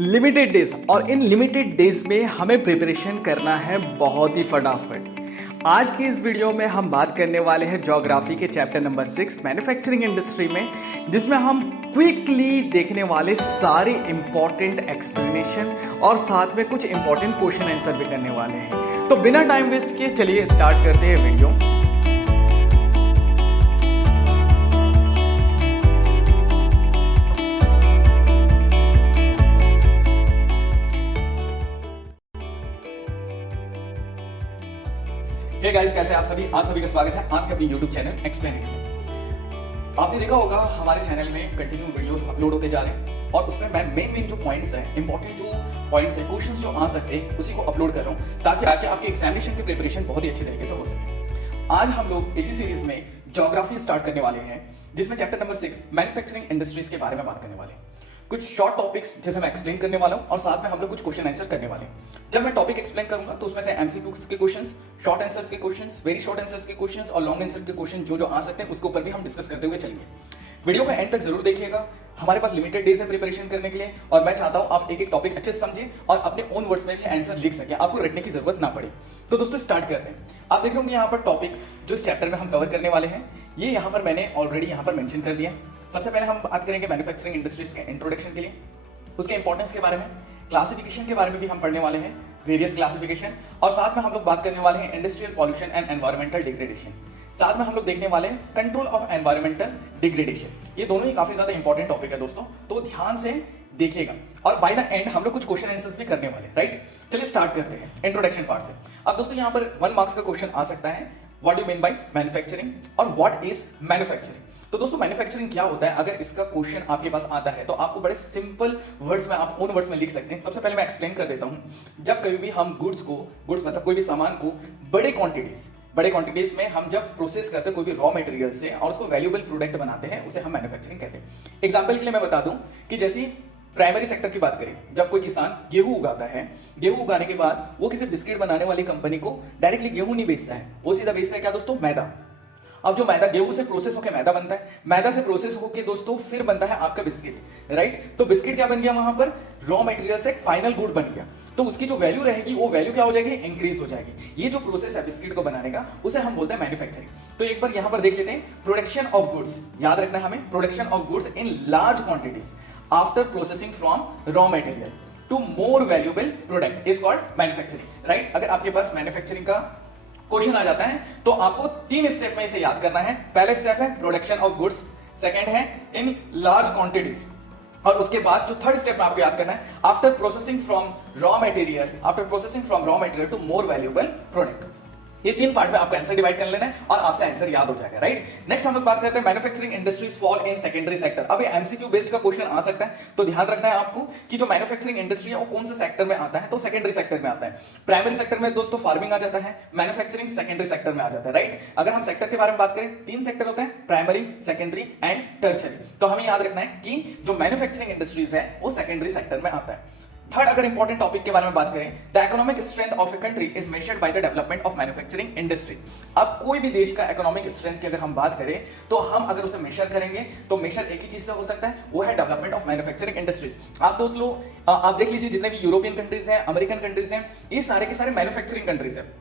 Limited days और in limited days में हमें प्रिपरेशन करना है बहुत ही फटाफट। आज की इस वीडियो में हम बात करने वाले हैं ज्योग्राफी के चैप्टर नंबर 6 मैन्युफैक्चरिंग इंडस्ट्री में, जिसमें हम क्विकली देखने वाले सारे इंपॉर्टेंट एक्सप्लेनेशन और साथ में कुछ इंपॉर्टेंट क्वेश्चन आंसर भी करने वाले हैं। तो बिना टाइम वेस्ट किए चलिए स्टार्ट करते हैं वीडियो। हे गाइस, कैसे आप सभी का स्वागत है आपके अपने YouTube चैनल एक्सप्लेन में। आपने देखा होगा हमारे चैनल में कंटिन्यू वीडियोस अपलोड होते जा रहे हैं और उसमें मैं मेन जो पॉइंट्स हैं, इंपॉर्टेंट जो पॉइंट्स हैं, क्वेश्चंस जो आ सकते हैं उसी को अपलोड कर रहा हूं ताकि आगे आपके एग्जामिनेशन की प्रिपरेशन बहुत ही अच्छी तरीके से हो सके। आज हम लोग इसी सीरीज में ज्योग्राफी स्टार्ट करने वाले हैं, जिसमें चैप्टर नंबर 6 मैन्युफैक्चरिंग इंडस्ट्रीज के बारे में बात करने वाले हैं। कुछ शॉर्ट टॉपिक्स जैसे मैं एक्सप्लेन करने वाला हूं और साथ में हम लोग कुछ क्वेश्चन आंसर करने वाले हैं। जब मैं टॉपिक एक्सप्लेन करूंगा तो उसमें से एमसीक्यूज के क्वेश्चंस, शॉर्ट आंसर्स के क्वेश्चंस, वेरी शॉर्ट आंसर्स के क्वेश्चंस और लॉन्ग आंसर के क्वेश्चन जो आ सकते हैं उसके ऊपर भी हम डिस्कस करते हुए चलेंगे। वीडियो को एंड तक जरूर देखिएगा। हमारे पास लिमिटेड डेज है प्रिपरेशन करने के लिए और मैं चाहता हूं आप एक एक टॉपिक अच्छे से समझें और अपने ओन वर्ड्स में भी आंसर लिख सकें, आपको रटने की जरूरत ना पड़े। तो दोस्तों स्टार्ट करते हैं। आप देख रहे होंगे यहाँ पर टॉपिक्स जो इस चैप्टर में हम कवर करने वाले हैं, ये यहाँ पर मैंने ऑलरेडी यहाँ पर मेंशन कर दिया। सबसे पहले हम बात करेंगे मैन्युफैक्चरिंग इंडस्ट्रीज के इंट्रोडक्शन के लिए, उसके इंपॉर्टेंस के बारे में, क्लासिफिकेशन के बारे में भी हम पढ़ने वाले हैं, वेरियस क्लासिफिकेशन, और साथ में हम लोग बात करने वाले हैं industrial pollution and environmental degradation. साथ में हम लोग देखने वाले हैं कंट्रोल ऑफ एनवायरमेंटल डिग्रेडेशन। ये दोनों ही काफी ज्यादा इंपॉर्टेंट टॉपिक है दोस्तों, तो ध्यान से देखिएगा और बाय द एंड हम लोग कुछ क्वेश्चन आंसर्स भी करने वाले, राइट। चलिए स्टार्ट करते हैं इंट्रोडक्शन पार्ट से। अब दोस्तों यहाँ पर 1 मार्क्स का क्वेश्चन आ सकता है, what do mean by manufacturing और व्हाट इज मैन्युफैक्चरिंग। तो दोस्तों मैन्युफैक्चरिंग क्या होता है, अगर इसका क्वेश्चन आपके पास आता है तो आपको बड़े सिंपल वर्ड्स में, आप ओन वर्ड्स में लिख सकते हैं। सबसे पहले मैं एक्सप्लेन कर देता हूं। जब कभी भी हम गुड्स मतलब कोई भी सामान को बड़े क्वांटिटीज में हम जब प्रोसेस करते हैं कोई भी रॉ मटेरियल से और उसको वैल्यूएबल प्रोडक्ट बनाते हैं, उसे हम मैन्युफैक्चरिंग कहते हैं। एग्जांपल के लिए मैं बता दूं कि जैसे प्राइमरी सेक्टर की बात करें, जब कोई किसान गेहूं उगाता है, गेहूं उगाने के बाद वो किसी बिस्किट बनाने वाली कंपनी को डायरेक्टली गेहूं नहीं बेचता है, वो सीधा बेचता है क्या दोस्तों, मैदा। अब जो मैदा गेहूं से प्रोसेस होकर मैदा बनता है, मैदा से प्रोसेस होकर दोस्तों फिर बनता है आपका बिस्किट, राइट। तो बिस्किट क्या बन गया, वहां पर रॉ मटेरियल से एक फाइनल गुड बन गया, तो उसकी जो वैल्यू रहेगी वो वैल्यू क्या हो जाएगी, इंक्रीज हो जाएगी। ये जो प्रोसेस है बिस्किट को बनाने का, उसे हम बोलते हैं मैन्युफैक्चरिंग। तो एक बार यहां पर देख लेते हैं, प्रोडक्शन ऑफ गुड्स, याद रखना है हमें, production of goods in large quantities after processing from raw material to more valuable product is called manufacturing, right. अगर आपके पास मैन्युफैक्चरिंग का क्वेश्चन आ जाता है तो आपको 3 स्टेप में इसे याद करना है। पहले स्टेप है प्रोडक्शन ऑफ गुड्स, सेकंड है इन लार्ज क्वांटिटीज, और उसके बाद जो थर्ड स्टेप में आपको याद करना है after processing from raw material to more valuable product. ये 3 पार्ट में आपको आंसर डिवाइड कर लेना है और आपसे आंसर याद हो जाएगा, राइट। नेक्स्ट हम लोग बात करते हैं manufacturing industries fall in secondary sector. अब ये एमसीक्यू बेस्ड का क्वेश्चन आ सकता है, तो ध्यान रखना है आपको कि जो मैन्युफैक्चरिंग इंडस्ट्री है वो कौन से सेक्टर में आता है, तो सेकेंडरी सेक्टर में आता है। प्राइमरी सेक्टर में दोस्तों फार्मिंग आ जाता है, मैन्युफैक्चरिंग सेकेंडरी सेक्टर में आ जाता है, राइट। अगर हम सेक्टर के बारे में बात करें, 3 सेक्टर होते हैं, प्राइमरी, सेकेंडरी एंड टर्शियरी। तो हमें याद रखना है कि जो मैन्युफैक्चरिंग इंडस्ट्रीज है वो सेकेंडरी सेक्टर में आता है। थर्ड, अगर इंपॉर्टेंट टॉपिक के बारे में बात करें, the economic strength of a country is measured by the development of manufacturing industry. अब कोई भी देश का इकोनॉमिक स्ट्रेंथ की अगर हम बात करें तो हम अगर उसे मेजर करेंगे तो मेजर एक ही चीज से हो सकता है, वो है डेवलपमेंट ऑफ मैन्युफैक्चरिंग इंडस्ट्रीज। आप दोस्त लोग आप देख लीजिए, जितने भी यूरोपियन कंट्रीज हैं, अमेरिकन कंट्रीज हैं, ये सारे के सारे मैन्युफैक्चरिंग कंट्रीज हैं।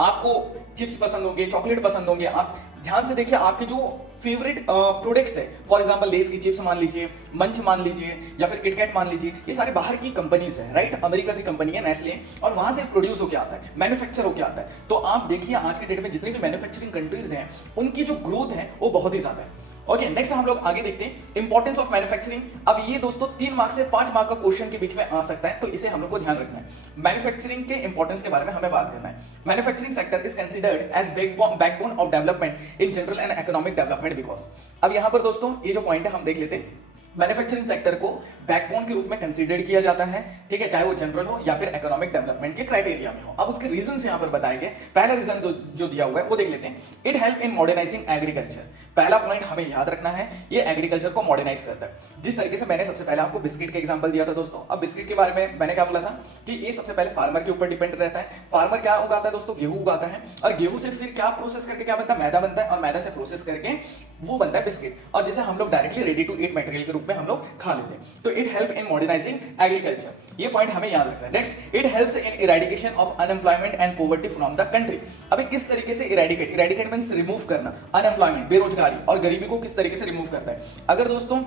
आपको चिप्स पसंद होंगे, चॉकलेट पसंद होंगे, आप ध्यान से देखिए आपके जो फेवरेट प्रोडक्ट्स है, फॉर एग्जांपल लेस की चिप्स मान लीजिए, मंच मान लीजिए या फिर किटकैट मान लीजिए, ये सारे बाहर की कंपनीज है, राइट। अमेरिका की कंपनी है नेस्ले, और वहां से प्रोड्यूस होकर आता है, मैन्युफैक्चर होकर आता है। तो आप देखिए आज के डेट में जितनी भी मैन्युफैक्चरिंग कंट्रीज हैं उनकी जो ग्रोथ है वो बहुत ही ज्यादा है। ओके, नेक्स्ट हम लोग आगे देखते हैं इंपॉर्टेंस ऑफ मैन्युफैक्चरिंग। अब ये दोस्तों 3 मार्क्स से 5 मार्क का क्वेश्चन के बीच में आ सकता है, तो इसे हम लोग को ध्यान रखना है। मैन्युफैक्चरिंग के इंपॉर्टेंस के बारे में हमें बात करना है। Manufacturing sector is considered as backbone of development in general and economic development because. अब यहां पर दोस्तों ये जो पॉइंट है हम देख लेते हैं, मैन्युफैक्चरिंग सेक्टर को बैकबोन के रूप में कंसीडर किया जाता है, ठीक है, चाहे वो जनरल हो या फिर इकोनॉमिक डेवलपमेंट के क्राइटेरिया में हो। अब उसके रीजंस यहां पर बताए गए। पहला रीजन जो दिया हुआ है वो देख लेते हैं, it help in modernising agriculture. पहला पॉइंट हमें याद रखना है, ये एग्रीकल्चर को मॉडर्नाइज करता है। जिस तरीके से मैंने सबसे पहले आपको बिस्किट का एग्जांपल दिया था दोस्तों, अब बिस्किट के बारे में मैंने क्या बोला था कि ये सबसे पहले फार्मर के ऊपर डिपेंड रहता है। फार्मर क्या उगाता है दोस्तों, गेहूं उगाता है, और गेहूं से फिर क्या प्रोसेस करके क्या बनता है, मैदा बनता है, और मैदा से प्रोसेस करके वो बनता है बिस्किट, और जिसे हम लोग directly ready to eat material के रूप रूप में हम लोग खा लेते हैं। तो it help in modernising agriculture, ये पॉइंट हमें याद रखना है। Next, it helps in eradication of unemployment and poverty from the country. अभी किस तरीके से इरेडिकेट मींस रिमूव करना, अनएम्प्लॉयमेंट बेरोजगारी और गरीबी को किस तरीके से रिमूव करता है। अगर दोस्तों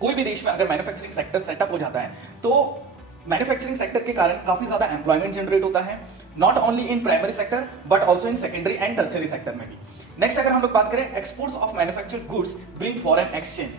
कोई भी देश में अगर मैन्युफैक्चरिंग सेक्टर सेटअप हो जाता है तो मैन्युफैक्चरिंग सेक्टर के कारण काफी ज्यादा एम्प्लॉयमेंट जनरेट होता है, not only in primary sector but also in secondary and tertiary sector में भी। नेक्स्ट, अगर हम लोग बात करें exports of manufactured goods bring foreign exchange,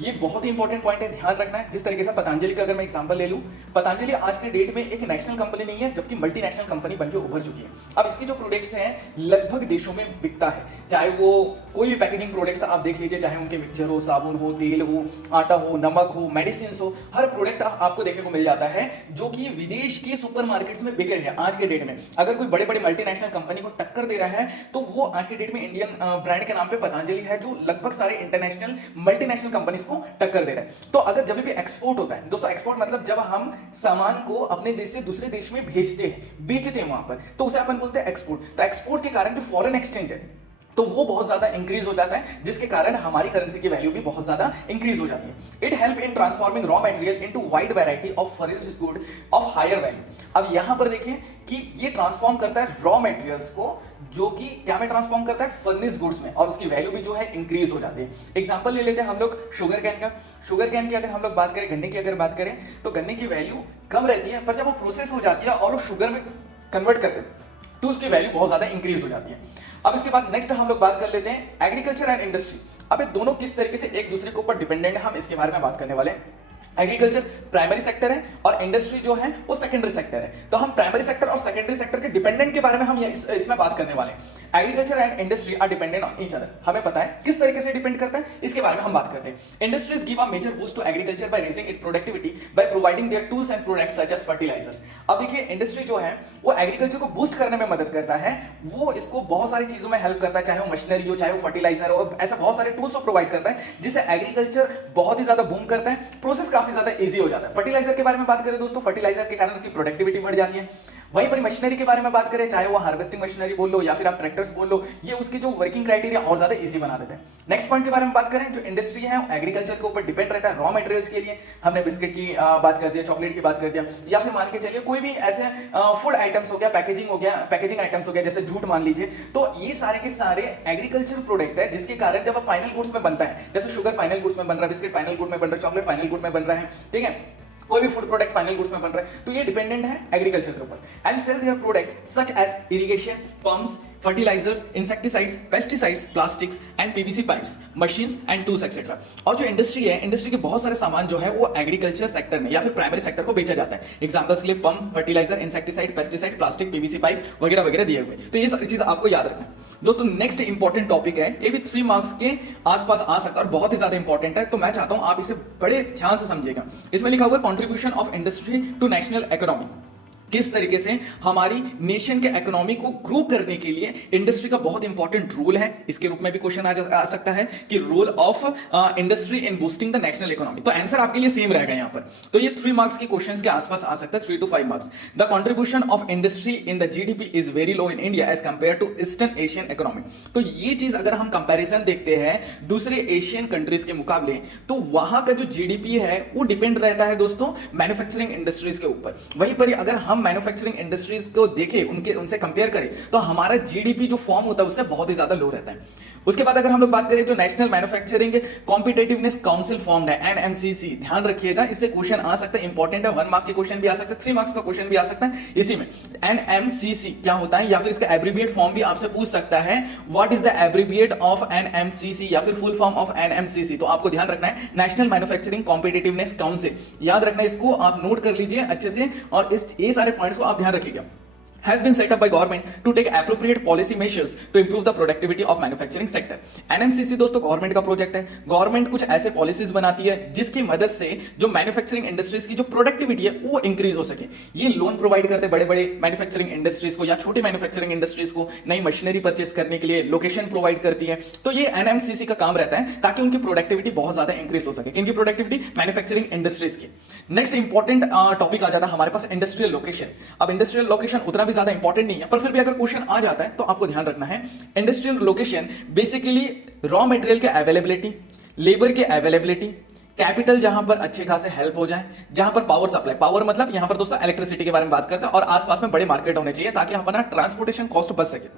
ये बहुत ही इंपॉर्टेंट पॉइंट है, ध्यान रखना है। जिस तरीके से पतंजलि का अगर मैं एग्जांपल ले लूं, पतंजलि आज के डेट में एक नेशनल कंपनी नहीं है जबकि मल्टीनेशनल कंपनी बनकर उभर चुकी है। अब इसकी जो प्रोडक्ट्स हैं लगभग देशों में बिकता है, चाहे वो कोई भी पैकेजिंग प्रोडक्ट्स आप देख लीजिए, चाहे उनके मिक्सचर हो, साबुन हो, तेल हो, आटा हो, नमक हो, मेडिसिन हो, हर प्रोडक्ट आपको देखने को मिल जाता है जो कि विदेश के सुपरमार्केट्स में बिक रहे हैं आज के डेट में। अगर कोई बड़े बड़े मल्टीनेशनल कंपनी को टक्कर दे रहा है तो वो आज के डेट में इंडियन ब्रांड के नाम पे पतंजलि है, जो लगभग सारे इंटरनेशनल मल्टीनेशनल कंपनीज को टक्कर दे रहा है। तो अगर जब भी एक्सपोर्ट होता है दोस्तों, एक्सपोर्ट मतलब जब हम सामान को अपने देश से दूसरे देश में भेजते हैं, बेचते हैं वहां पर, तो उसे अपन बोलते हैं एक्सपोर्ट। तो एक्सपोर्ट के कारण जो फॉरेन एक्सचेंज है तो वो बहुत ज्यादा इंक्रीज हो जाता है, जिसके कारण हमारी करेंसी की वैल्यू भी बहुत ज्यादा इंक्रीज हो जाती है। It help in transforming raw material into wide variety of foreign good of higher value. अब यहां पर देखिए कि ये ट्रांसफॉर्म करता है रॉ मटेरियल्स को, जो कि क्या में ट्रांसफॉर्म करता है, फर्निश गुड्स में, और उसकी वैल्यू भी जो है इंक्रीज हो जाती है। एग्जांपल ले लेते हैं हम लोग शुगर कैन का। शुगर कैन की अगर हम लोग बात करें, गन्ने की अगर बात करें तो गन्ने की वैल्यू कम रहती है, पर जब वो प्रोसेस हो जाती है और वो शुगर में कन्वर्ट करते हैं तो उसकी वैल्यू बहुत ज्यादा इंक्रीज हो जाती है। अब इसके बाद नेक्स्ट हम लोग बात कर लेते हैं एग्रीकल्चर एंड इंडस्ट्री। अब ये दोनों किस तरीके से एक दूसरे के ऊपर डिपेंडेंट है, हम इसके बारे में बात करने वाले हैं। एग्रीकल्चर प्राइमरी सेक्टर है और इंडस्ट्री जो है वो सेकेंडरी सेक्टर है। तो हम प्राइमरी सेक्टर और सेकेंडरी सेक्टर के डिपेंडेंट के बारे में हम इसमें बात करने वाले हैं। Agriculture and industry are dependent on each other. हमें पता है किस तरीके से डिपेंड करता है, इसके बारे में हम बात करते हैं। Industries give a major boost to agriculture by raising it productivity by providing their tools and products such as fertilisers. अब देखिए इंडस्ट्री जो है वो एग्रीकल्चर को बूस्ट करने में मदद करता है, वो इसको बहुत सारी चीजों में हेल्प करता है, चाहे वो मशीनरी हो, चाहे वो फर्टिलाइजर हो, ऐसा बहुत सारे टूल्स को प्रोवाइड करता है जिससे एग्रीकल्चर बहुत ही ज्यादा बूम करता है, प्रोसेस काफी ज्यादा इजी हो जाता है। फर्टिलाइजर के बारे में बात करें दोस्तों, फर्टिलाइजर के कारण उसकी प्रोडक्टिविटी बढ़ जाती है। वहीं पर मशीनरी के बारे में बात करें, चाहे वो हार्वेस्टिंग मशीनरी बोल लो या फिर आप ट्रैक्टर्स बोल लो, ये उसकी जो वर्किंग क्राइटेरिया और ज्यादा इजी बना देते हैं। नेक्स्ट पॉइंट के बारे में बात करें, जो इंडस्ट्री है एग्रीकल्चर के ऊपर डिपेंड रहता है रॉ मटेरियल्स के लिए। हमने बिस्किट की बात कर दिया, चॉकलेट की बात कर दिया, या फिर मान के चलिए कोई भी ऐसे फूड आइटम्स हो गया, पैकेजिंग आइटम्स हो गया, जैसे जूट मान लीजिए। तो ये सारे के सारे एग्रीकल्चर प्रोडक्ट है, जिसके कारण जब फाइनल गुड्स में बनता है, जैसे शुगर फाइनल गुड्स में बन रहा है, बिस्किट फाइनल गुड में बन रहा है, चॉकलेट फाइनल गुड में बन रहा है, ठीक है, कोई भी फूड प्रोडक्ट फाइनल गुड्स में बन रहा है, तो ये डिपेंडेंट है एग्रीकल्चर के ऊपर। And sell their products such as irrigation pumps, fertilisers, insecticides, pesticides, plastics and PVC pipes, machines and tools etcetera. और जो इंडस्ट्री है, इंडस्ट्री के बहुत सारे सामान जो है वो एग्रीकल्चर सेक्टर में या फिर प्राइमरी सेक्टर को बेचा जाता है। एग्जांपल्स के लिए pump, fertiliser, insecticide, pesticide, plastic, PVC pipe वगैरह वगैरह दिए हुए। तो ये सारी चीज आपको याद रखना है दोस्तों। नेक्स्ट इंपॉर्टेंट टॉपिक है, ये भी 3 मार्क्स के आसपास आ सकता है और बहुत ही ज्यादा इंपॉर्टेंट है, तो मैं चाहता हूं आप इसे बड़े ध्यान से समझिएगा। इसमें लिखा हुआ है contribution of industry to national economy. किस तरीके से हमारी नेशन के इकोनॉमी को ग्रो करने के लिए इंडस्ट्री का बहुत इंपॉर्टेंट रोल है। इसके रूप में भी क्वेश्चन आ सकता है कि role of industry in boosting the national economy. तो आंसर आपके लिए सेम रहेगा यहां पर। तो ये 3 मार्क्स के क्वेश्चंस के आसपास आ सकता है, 3 to 5 marks. The contribution of industry in the GDP is very low in India as compare to eastern Asian economy. तो ये चीज अगर हम कंपैरिजन देखते हैं दूसरे एशियन कंट्रीज के मुकाबले, तो वहां का जो जीडीपी है वो डिपेंड रहता है दोस्तों मैन्युफैक्चरिंग इंडस्ट्रीज के ऊपर। वहीं पर अगर हम मैन्युफैक्चरिंग इंडस्ट्रीज को देखें, उनसे कंपेयर करें, तो हमारा जीडीपी जो फॉर्म होता है उससे बहुत ही ज्यादा लो रहता है। उसके बाद अगर हम लोग बात करें, जो national manufacturing competitiveness council formed है, एनएमसीसी, ध्यान रखिएगा, इससे क्वेश्चन आ सकता है, इंपॉर्टेंट है। 1 मार्क के क्वेश्चन भी आ सकता है, 3 मार्क्स का क्वेश्चन भी आ सकता है इसी में। एनएमसीसी क्या होता है, या फिर इसका एब्रिविएट फॉर्म भी आपसे पूछ सकता है, what is the abbreviate of NMCC या फिर फुल फॉर्म ऑफ एनएमसीसी। तो आपको ध्यान रखना है नेशनल मैन्युफैक्चरिंग कॉम्पिटिटिवनेस काउंसिल, याद रखना है, इसको आप नोट कर लीजिए अच्छे से, और ये सारे पॉइंट्स को आप ध्यान रखिएगा। has been set up by government to take appropriate policy measures to improve the productivity of manufacturing sector। NMCC दोस्तों गवर्नमेंट का प्रोजेक्ट है। गवर्नमेंट कुछ ऐसे पॉलिसीज बनाती है जिसकी मदद से जो मैन्युफैक्चरिंग इंडस्ट्रीज की जो प्रोडक्टिविटी है वो इंक्रीज हो सके। ये लोन प्रोवाइड करते हैं बड़े बड़े मैन्युफैक्चरिंग इंडस्ट्रीज को या छोटी मैन्युफैक्चरिंग इंडस्ट्रीज को, नई मशीनरी परचेस करने के लिए लोकेशन प्रोवाइड करती है। तो ये एनएमसीसी का काम रहता है ताकि उनकी प्रोडक्टिविटी बहुत ज्यादा इंक्रीज हो सके। इनकी प्रोडक्टिविटी मैन्युफैक्चरिंग इंडस्ट्रीज की। नेक्स्ट इंपॉर्टेंट टॉपिक आ जाता है हमारे पास इंडस्ट्रियल लोकेशन। अब इंडस्ट्रियल लोकेशन उतना भी ज्यादा इंपॉर्टेंट नहीं है, पर फिर भी अगर क्वेश्चन आ जाता है तो आपको ध्यान रखना है। Industrial location basically raw material के अवेलेबिलिटी, लेबर के अवेलेबिलिटी, कैपिटल जहां पर अच्छे खासे हेल्प हो जाए, जहां पर पावर सप्लाई, पावर मतलब यहां पर दोस्तों इलेक्ट्रिसिटी के बारे में बात करते हैं, और आसपास में बड़े मार्केट होने चाहिए ताकि हमारा ट्रांसपोर्टेशन कॉस्ट बच सके।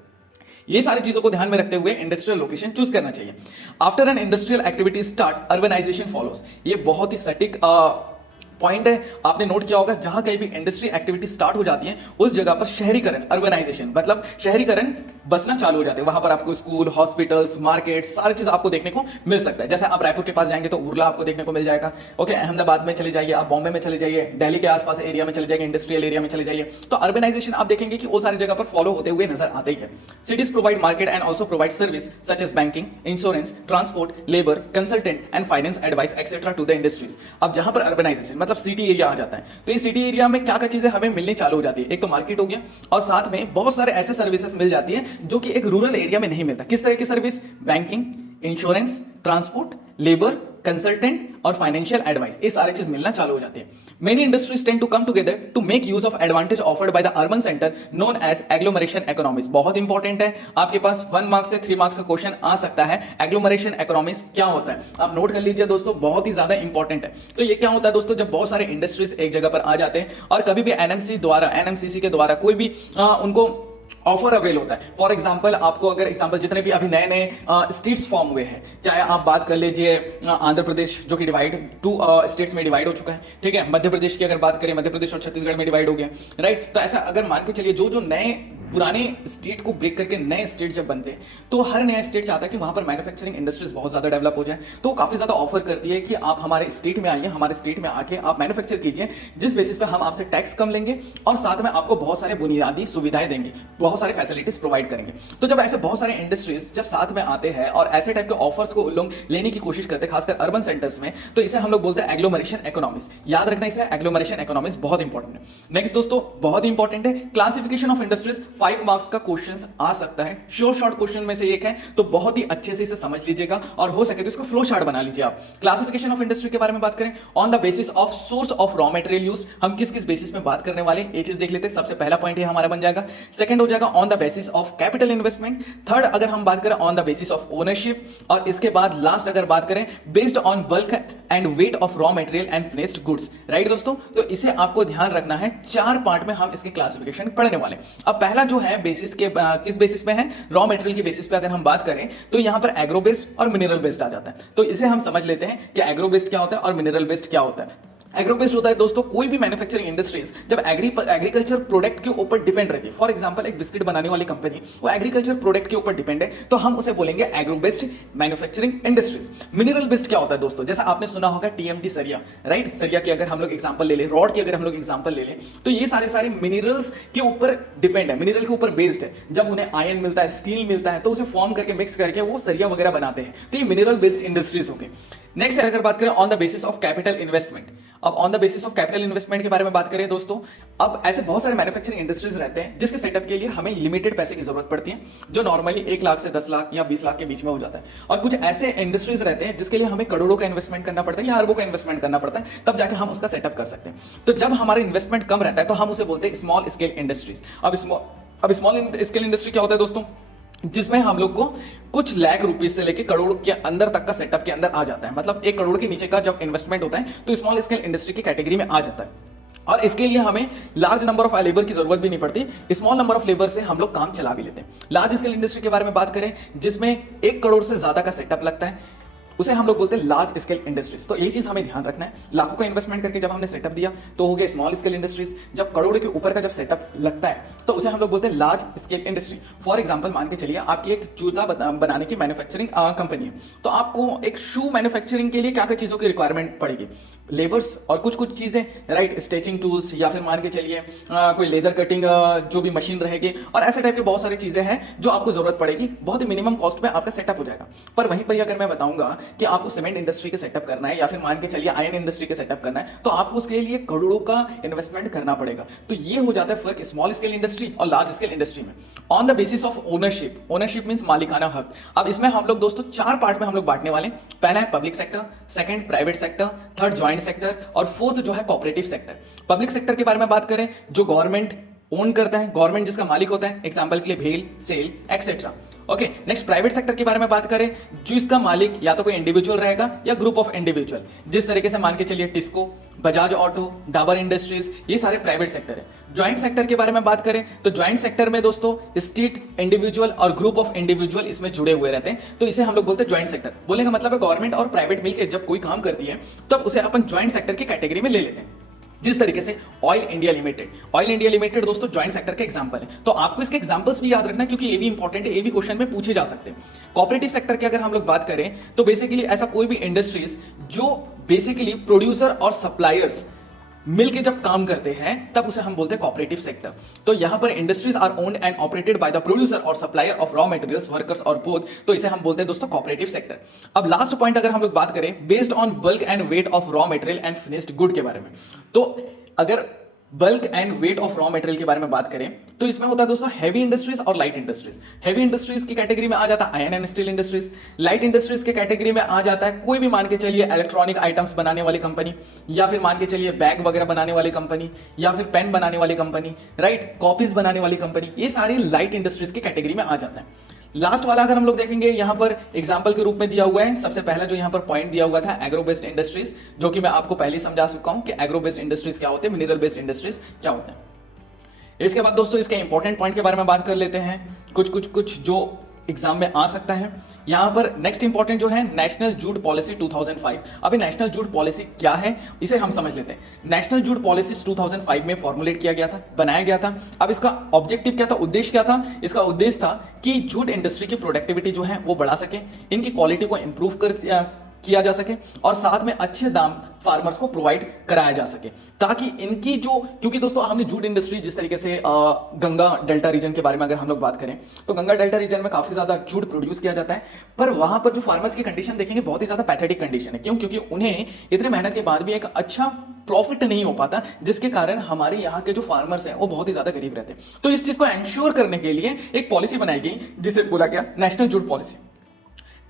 ये सारी चीजों को ध्यान में रखते हुए इंडस्ट्रियल लोकेशन चूज करना चाहिए। After an industrial activity start urbanisation follows. ये बहुत ही सटीक पॉइंट है, आपने नोट किया होगा, जहां कहीं भी इंडस्ट्री एक्टिविटी स्टार्ट हो जाती है उस जगह पर शहरीकरण, अर्बनाइजेशन मतलब शहरीकरण बसना चालू हो जाते हैं। वहां पर आपको स्कूल, हॉस्पिटल्स, मार्केट, सारी चीज आपको देखने को मिल सकता है। जैसे आप रायपुर के पास जाएंगे तो उर्ला आपको देखने को मिल जाएगा। ओके, अहमदाबाद में चले जाइए, आप बॉम्बे में चले जाइए, दिल्ली के आसपास एरिया में चले जाइए, इंडस्ट्रियल एरिया में चले जाइए, तो अर्बनाइजेशन आप देखेंगे कि वो सारी जगह पर फॉलो होते हुए नजर आते ही है। Cities provide market and also provide service such as banking, insurance, transport, labour, consultant and finance advice etcetera to the industries. अब जहां पर अर्बनाइजेशन मतलब सिटी एरिया आ जाता है, तो ये सिटी एरिया में क्या क्या चीजें हमें मिलनी चालू हो जाती है। एक तो मार्केट हो गया, और साथ में बहुत सारे ऐसे सर्विसेज मिल जाती है जो कि एक रूरल एरिया में नहीं मिलता। किस तरह की service? Banking, insurance, transport, labour, consultant और फाइनेंशियल एडवाइस, ये सारी चीज मिलना चालू हो जाती है। Many industries tend to come together to make use of advantage offered by the urban center known as agglomeration economies। बहुत इंपॉर्टेंट है, आपके पास 1 मार्क्स से 3 मार्क्स का क्वेश्चन आ सकता है। एग्लोमरेशन इकोनॉमिक्स क्या होता है, आप नोट कर लीजिए दोस्तों, बहुत ही ज्यादा इंपॉर्टेंट है। तो ये क्या होता है दोस्तों, जब बहुत सारे इंडस्ट्रीज एक जगह पर आ जाते हैं और कभी भी एनएमसीसी के द्वारा कोई भी उनको ऑफर अवेल होता है। फॉर एग्जाम्पल, आपको अगर एग्जाम्पल जितने भी अभी नए नए स्टेट्स फॉर्म हुए हैं, चाहे आप बात कर लीजिए आंध्र प्रदेश जो कि डिवाइड 2 स्टेट्स में डिवाइड हो चुका है, ठीक है। मध्य प्रदेश की अगर बात करें, मध्य प्रदेश और छत्तीसगढ़ में डिवाइड हो गया, राइट। तो ऐसा अगर मान के चलिए जो नए पुराने स्टेट को ब्रेक करके नए स्टेट जब बनते हैं, तो हर नया स्टेट चाहता है कि वहां पर मैन्युफैक्चरिंग इंडस्ट्रीज बहुत ज्यादा डेवलप हो जाए, तो काफी ज्यादा ऑफर करती है कि आप हमारे स्टेट में आइए, हमारे स्टेट में आके आप मैन्युफैक्चर कीजिए, जिस बेसिस पे हम आपसे टैक्स कम लेंगे और साथ में आपको बहुत सारे बुनियादी सुविधाएं देंगे, बहुत सारे फैसिलिटीज प्रोवाइड करेंगे। तो जब ऐसे बहुत सारे इंडस्ट्रीज जब साथ में आते हैं और ऐसे टाइप के ऑफर्स को लोग लेने की कोशिश करते हैं, खासकर अर्बन सेंटर्स में, तो इसे हम लोग बोलते हैं एग्लोमरेशन इकोनॉमिक्स। याद रखना इसे, एग्लोमरेशन इकोनॉमिक्स बहुत इंपॉर्टेंट है। नेक्स्ट दोस्तों, बहुत इंपॉर्टेंट है, क्लासिफिकेशन ऑफ इंडस्ट्रीज। 5 मार्क्स का क्वेश्चन आ सकता है, शॉर्ट क्वेश्चन में से एक है, तो बहुत ही अच्छे से इसे समझ लीजिएगा और हो सके तो इसको फ्लो चार्ट बना लीजिए आप। क्लासिफिकेशन ऑफ इंडस्ट्री के बारे में बात करें, on the basis of source of raw material use, हम किस किस बेसिस में बात करने वाले, ये चीज देख लेते हैं। सबसे पहला पॉइंट ये हमारा बन जाएगा। सेकंड हो जाएगा on the basis of capital investment. Third अगर हम बात करें on the basis of ownership, और इसके बाद लास्ट अगर बात करें based on bulk and weight of raw material and finished goods, right दोस्तों। तो इसे आपको ध्यान रखना है, 4 पार्ट में हम इसके क्लासिफिकेशन पढ़ने वाले। अब पहला जो है बेसिस के किस बेसिस पे है, रॉ मटेरियल की बेसिस पे अगर हम बात करें तो यहां पर एग्रो बेस्ड और मिनरल बेस्ड आ जाता है। तो इसे हम समझ लेते हैं कि एग्रो बेस्ड क्या होता है और मिनरल बेस्ड क्या होता है। एग्रो बेस्ड होता है दोस्तों कोई भी मैन्युफैक्चरिंग इंडस्ट्रीज जब एग्रीकल्चर प्रोडक्ट के ऊपर डिपेंड रहती है। फॉर एग्जांपल, एक बिस्किट बनाने वाली कंपनी वो एग्रीकल्चर प्रोडक्ट के ऊपर डिपेंड है, तो हम उसे बोलेंगे agro based manufacturing industries. Mineral based क्या होता है दोस्तों, जैसा आपने सुना होगा टीएमटी सरिया, राइट। सरिया की अगर हम लोग एग्जांपल ले ले, रॉड की अगर हम लोग एग्जांपल ले ले, तो ये सारे मिनरल्स के ऊपर डिपेंड है, मिनरल के ऊपर बेस्ड है। जब उन्हें आयरन मिलता है, स्टील मिलता है, तो उसे फॉर्म करके मिक्स करके वो सरिया वगैरह बनाते हैं, तो ये मिनरल बेस्ड इंडस्ट्रीज हो गए। नेक्स्ट अगर बात करें on the basis of capital investment. अब on the basis of capital investment के बारे में बात करें दोस्तों, अब ऐसे बहुत सारे मैन्युफैक्चरिंग इंडस्ट्रीज रहते हैं जिसके सेटअप के लिए हमें लिमिटेड पैसे की जरूरत पड़ती है, जो नॉर्मली 1 लाख से 10 लाख या 20 लाख के बीच में हो जाता है। और कुछ ऐसे इंडस्ट्रीज रहते हैं जिसके लिए हमें करोड़ों का इन्वेस्टमेंट करना पड़ता है या अरबों का इन्वेस्टमेंट करना पड़ता है, तब जाकर हम उसका सेटअप कर सकते हैं। तो जब हमारा इन्वेस्टमेंट कम रहता है तो हम उसे बोलते हैं स्मॉल स्केल इंडस्ट्रीज। अब स्मॉल स्केल इंडस्ट्री क्या होता है दोस्तों, जिसमें हम लोग को कुछ लाख रुपीस से लेके करोड़ के अंदर तक का सेटअप के अंदर आ जाता है। मतलब 1 करोड़ के नीचे का जब इन्वेस्टमेंट होता है तो स्मॉल स्केल इंडस्ट्री की कैटेगरी में आ जाता है, और इसके लिए हमें लार्ज नंबर ऑफ लेबर की जरूरत भी नहीं पड़ती, स्मॉल नंबर ऑफ लेबर से हम लोग काम चला भी लेते हैं। लार्ज स्केल इंडस्ट्री के बारे में बात करें जिसमें 1 करोड़ से ज्यादा का सेटअप लगता है, उसे हम लोग बोलते हैं लार्ज स्केल इंडस्ट्रीज। तो ये चीज हमें ध्यान रखना है, लाखों का इन्वेस्टमेंट करके जब हमने सेटअप दिया तो हो गया स्मॉल स्केल इंडस्ट्रीज। जब करोड़ के ऊपर का जब सेटअप लगता है तो उसे हम लोग बोलते हैं large scale industry. For example, मान के चलिए आपकी एक जूता बनाने की मैन्युफैक्चरिंग कंपनी है, तो आपको एक शू मैन्युफैक्चरिंग के लिए क्या क्या चीजों की रिक्वायरमेंट पड़ेगी, लेबर्स और कुछ चीजें, राइट, स्टिचिंग टूल्स, या फिर मान के चलिए कोई लेदर कटिंग जो भी मशीन रहेगी, और ऐसे टाइप की बहुत सारी चीजें हैं जो आपको जरूरत पड़ेगी। बहुत ही मिनिमम कॉस्ट में आपका सेटअप हो जाएगा। पर वहीं पर अगर मैं बताऊंगा कि आपको सीमेंट इंडस्ट्री के सेटअप करना है या फिर मान के चलिए आयरन इंडस्ट्री के सेटअप करना है, तो आपको उसके लिए करोड़ों का इन्वेस्टमेंट करना पड़ेगा। तो ये हो जाता है फर्क स्मॉल स्केल इंडस्ट्री और लार्ज स्केल इंडस्ट्री में। On the basis of ownership, ownership means मालिकाना हक। अब इसमें हम लोग दोस्तों 4 पार्ट में हम लोग बांटने वाले। पहला है public sector, second private sector, third joint sector, और फोर्थ जो है कोऑपरेटिव सेक्टर। पब्लिक सेक्टर के बारे में बात करें, जो गवर्नमेंट ओन करता है, गवर्नमेंट जिसका मालिक होता है, एग्जांपल के लिए भेल, SAIL etcetera. Okay, next private sector के बारे में बात करें, जो इसका मालिक या तो कोई इंडिविजुअल रहेगा या ग्रुप ऑफ इंडिविजुअल, जिस तरीके से मान के चलिए टिस्को, बजाज ऑटो, डाबर इंडस्ट्रीज, ये सारे प्राइवेट सेक्टर है। ज्वाइंट सेक्टर के बारे में बात करें तो ज्वाइंट सेक्टर में दोस्तों स्टेट, इंडिविजुअल और ग्रुप ऑफ इंडिविजुअल इसमें जुड़े हुए रहते हैं, तो इसे हम लोग बोलते हैं ज्वाइंट सेक्टर। बोलने का मतलब है गवर्नमेंट और प्राइवेट मिलकर जब कोई काम करती है तब उसे अपन ज्वाइंट सेक्टर की कैटेगरी में ले लेते हैं। जिस तरीके से ऑयल इंडिया लिमिटेड दोस्तों ज्वाइंट सेक्टर के एग्जांपल है। तो आपको इसके एग्जांपल्स भी याद रखना क्योंकि ये भी इंपॉर्टेंट है, ये भी क्वेश्चन में पूछे जा सकते हैं। कोऑपरेटिव सेक्टर की अगर हम लोग बात करें तो बेसिकली ऐसा कोई भी इंडस्ट्रीज जो बेसिकली प्रोड्यूसर और सप्लायर्स मिलके जब काम करते हैं तब उसे हम बोलते हैं कोऑपरेटिव सेक्टर। तो यहां पर industries are owned and operated by the producer और supplier of raw materials, workers और बोथ, तो इसे हम बोलते हैं दोस्तों कोऑपरेटिव सेक्टर। अब लास्ट पॉइंट अगर हम लोग बात करें based on bulk and weight of raw material and finished good के बारे में, तो अगर bulk and weight of raw material के बारे में बात करें तो इसमें होता है दोस्तों हैवी इंडस्ट्रीज और लाइट इंडस्ट्रीज। हैवी इंडस्ट्रीज की कैटेगरी में आ जाता है iron and steel industries. Light industries के कैटेगरी में आ जाता है कोई भी मान के चलिए इलेक्ट्रॉनिक आइटम्स बनाने वाली कंपनी, या फिर मान के चलिए बैग वगैरह बनाने वाली कंपनी, या फिर पेन बनाने वाली कंपनी, राइट, कॉपीज बनाने वाली कंपनी, ये सारी लाइट इंडस्ट्रीज की कैटेगरी में आ जाता है। लास्ट वाला अगर हम लोग देखेंगे यहां पर एग्जांपल के रूप में दिया हुआ है, सबसे पहला जो यहां पर पॉइंट दिया हुआ था एग्रो बेस्ड इंडस्ट्रीज, जो कि मैं आपको पहले ही समझा चुका हूं कि एग्रो बेस्ड इंडस्ट्रीज क्या होते हैं, मिनरल बेस्ड इंडस्ट्रीज क्या होते हैं। इसके बाद दोस्तों इसके इंपॉर्टेंट पॉइंट के बारे में बात कर लेते हैं, कुछ जो एग्जाम में आ सकता है। यहां पर नेक्स्ट इंपॉर्टेंट जो है नेशनल जूट पॉलिसी 2005। अभी नेशनल जूट पॉलिसी क्या है इसे हम समझ लेते हैं। नेशनल जूट पॉलिसी 2005 में फॉर्मुलेट किया गया था, बनाया गया था। अब इसका ऑब्जेक्टिव क्या था, उद्देश्य क्या था? इसका उद्देश्य था कि जूट इंडस्ट्री की प्रोडक्टिविटी जो है वो बढ़ा सके, इनकी क्वालिटी को इंप्रूव किया जा सके और साथ में अच्छे दाम फार्मर्स को प्रोवाइड कराया जा सके, ताकि इनकी जो, क्योंकि दोस्तों हमने जूट इंडस्ट्री जिस तरीके से गंगा डेल्टा रीजन के बारे में अगर हम लोग बात करें तो गंगा डेल्टा रीजन में काफी ज्यादा जूट प्रोड्यूस किया जाता है, पर वहां पर जो फार्मर्स की कंडीशन देखेंगे बहुत ही ज्यादा पैथेटिक कंडीशन है। क्यों? क्योंकि उन्हें इतने मेहनत के बाद भी एक अच्छा प्रॉफिट नहीं हो पाता, जिसके कारण हमारे यहाँ के जो फार्मर्स हैं वो बहुत ही ज्यादा गरीब रहते हैं। तो इस चीज को एंश्योर करने के लिए एक पॉलिसी बनाई गई जिसे बोला गया नेशनल जूट पॉलिसी।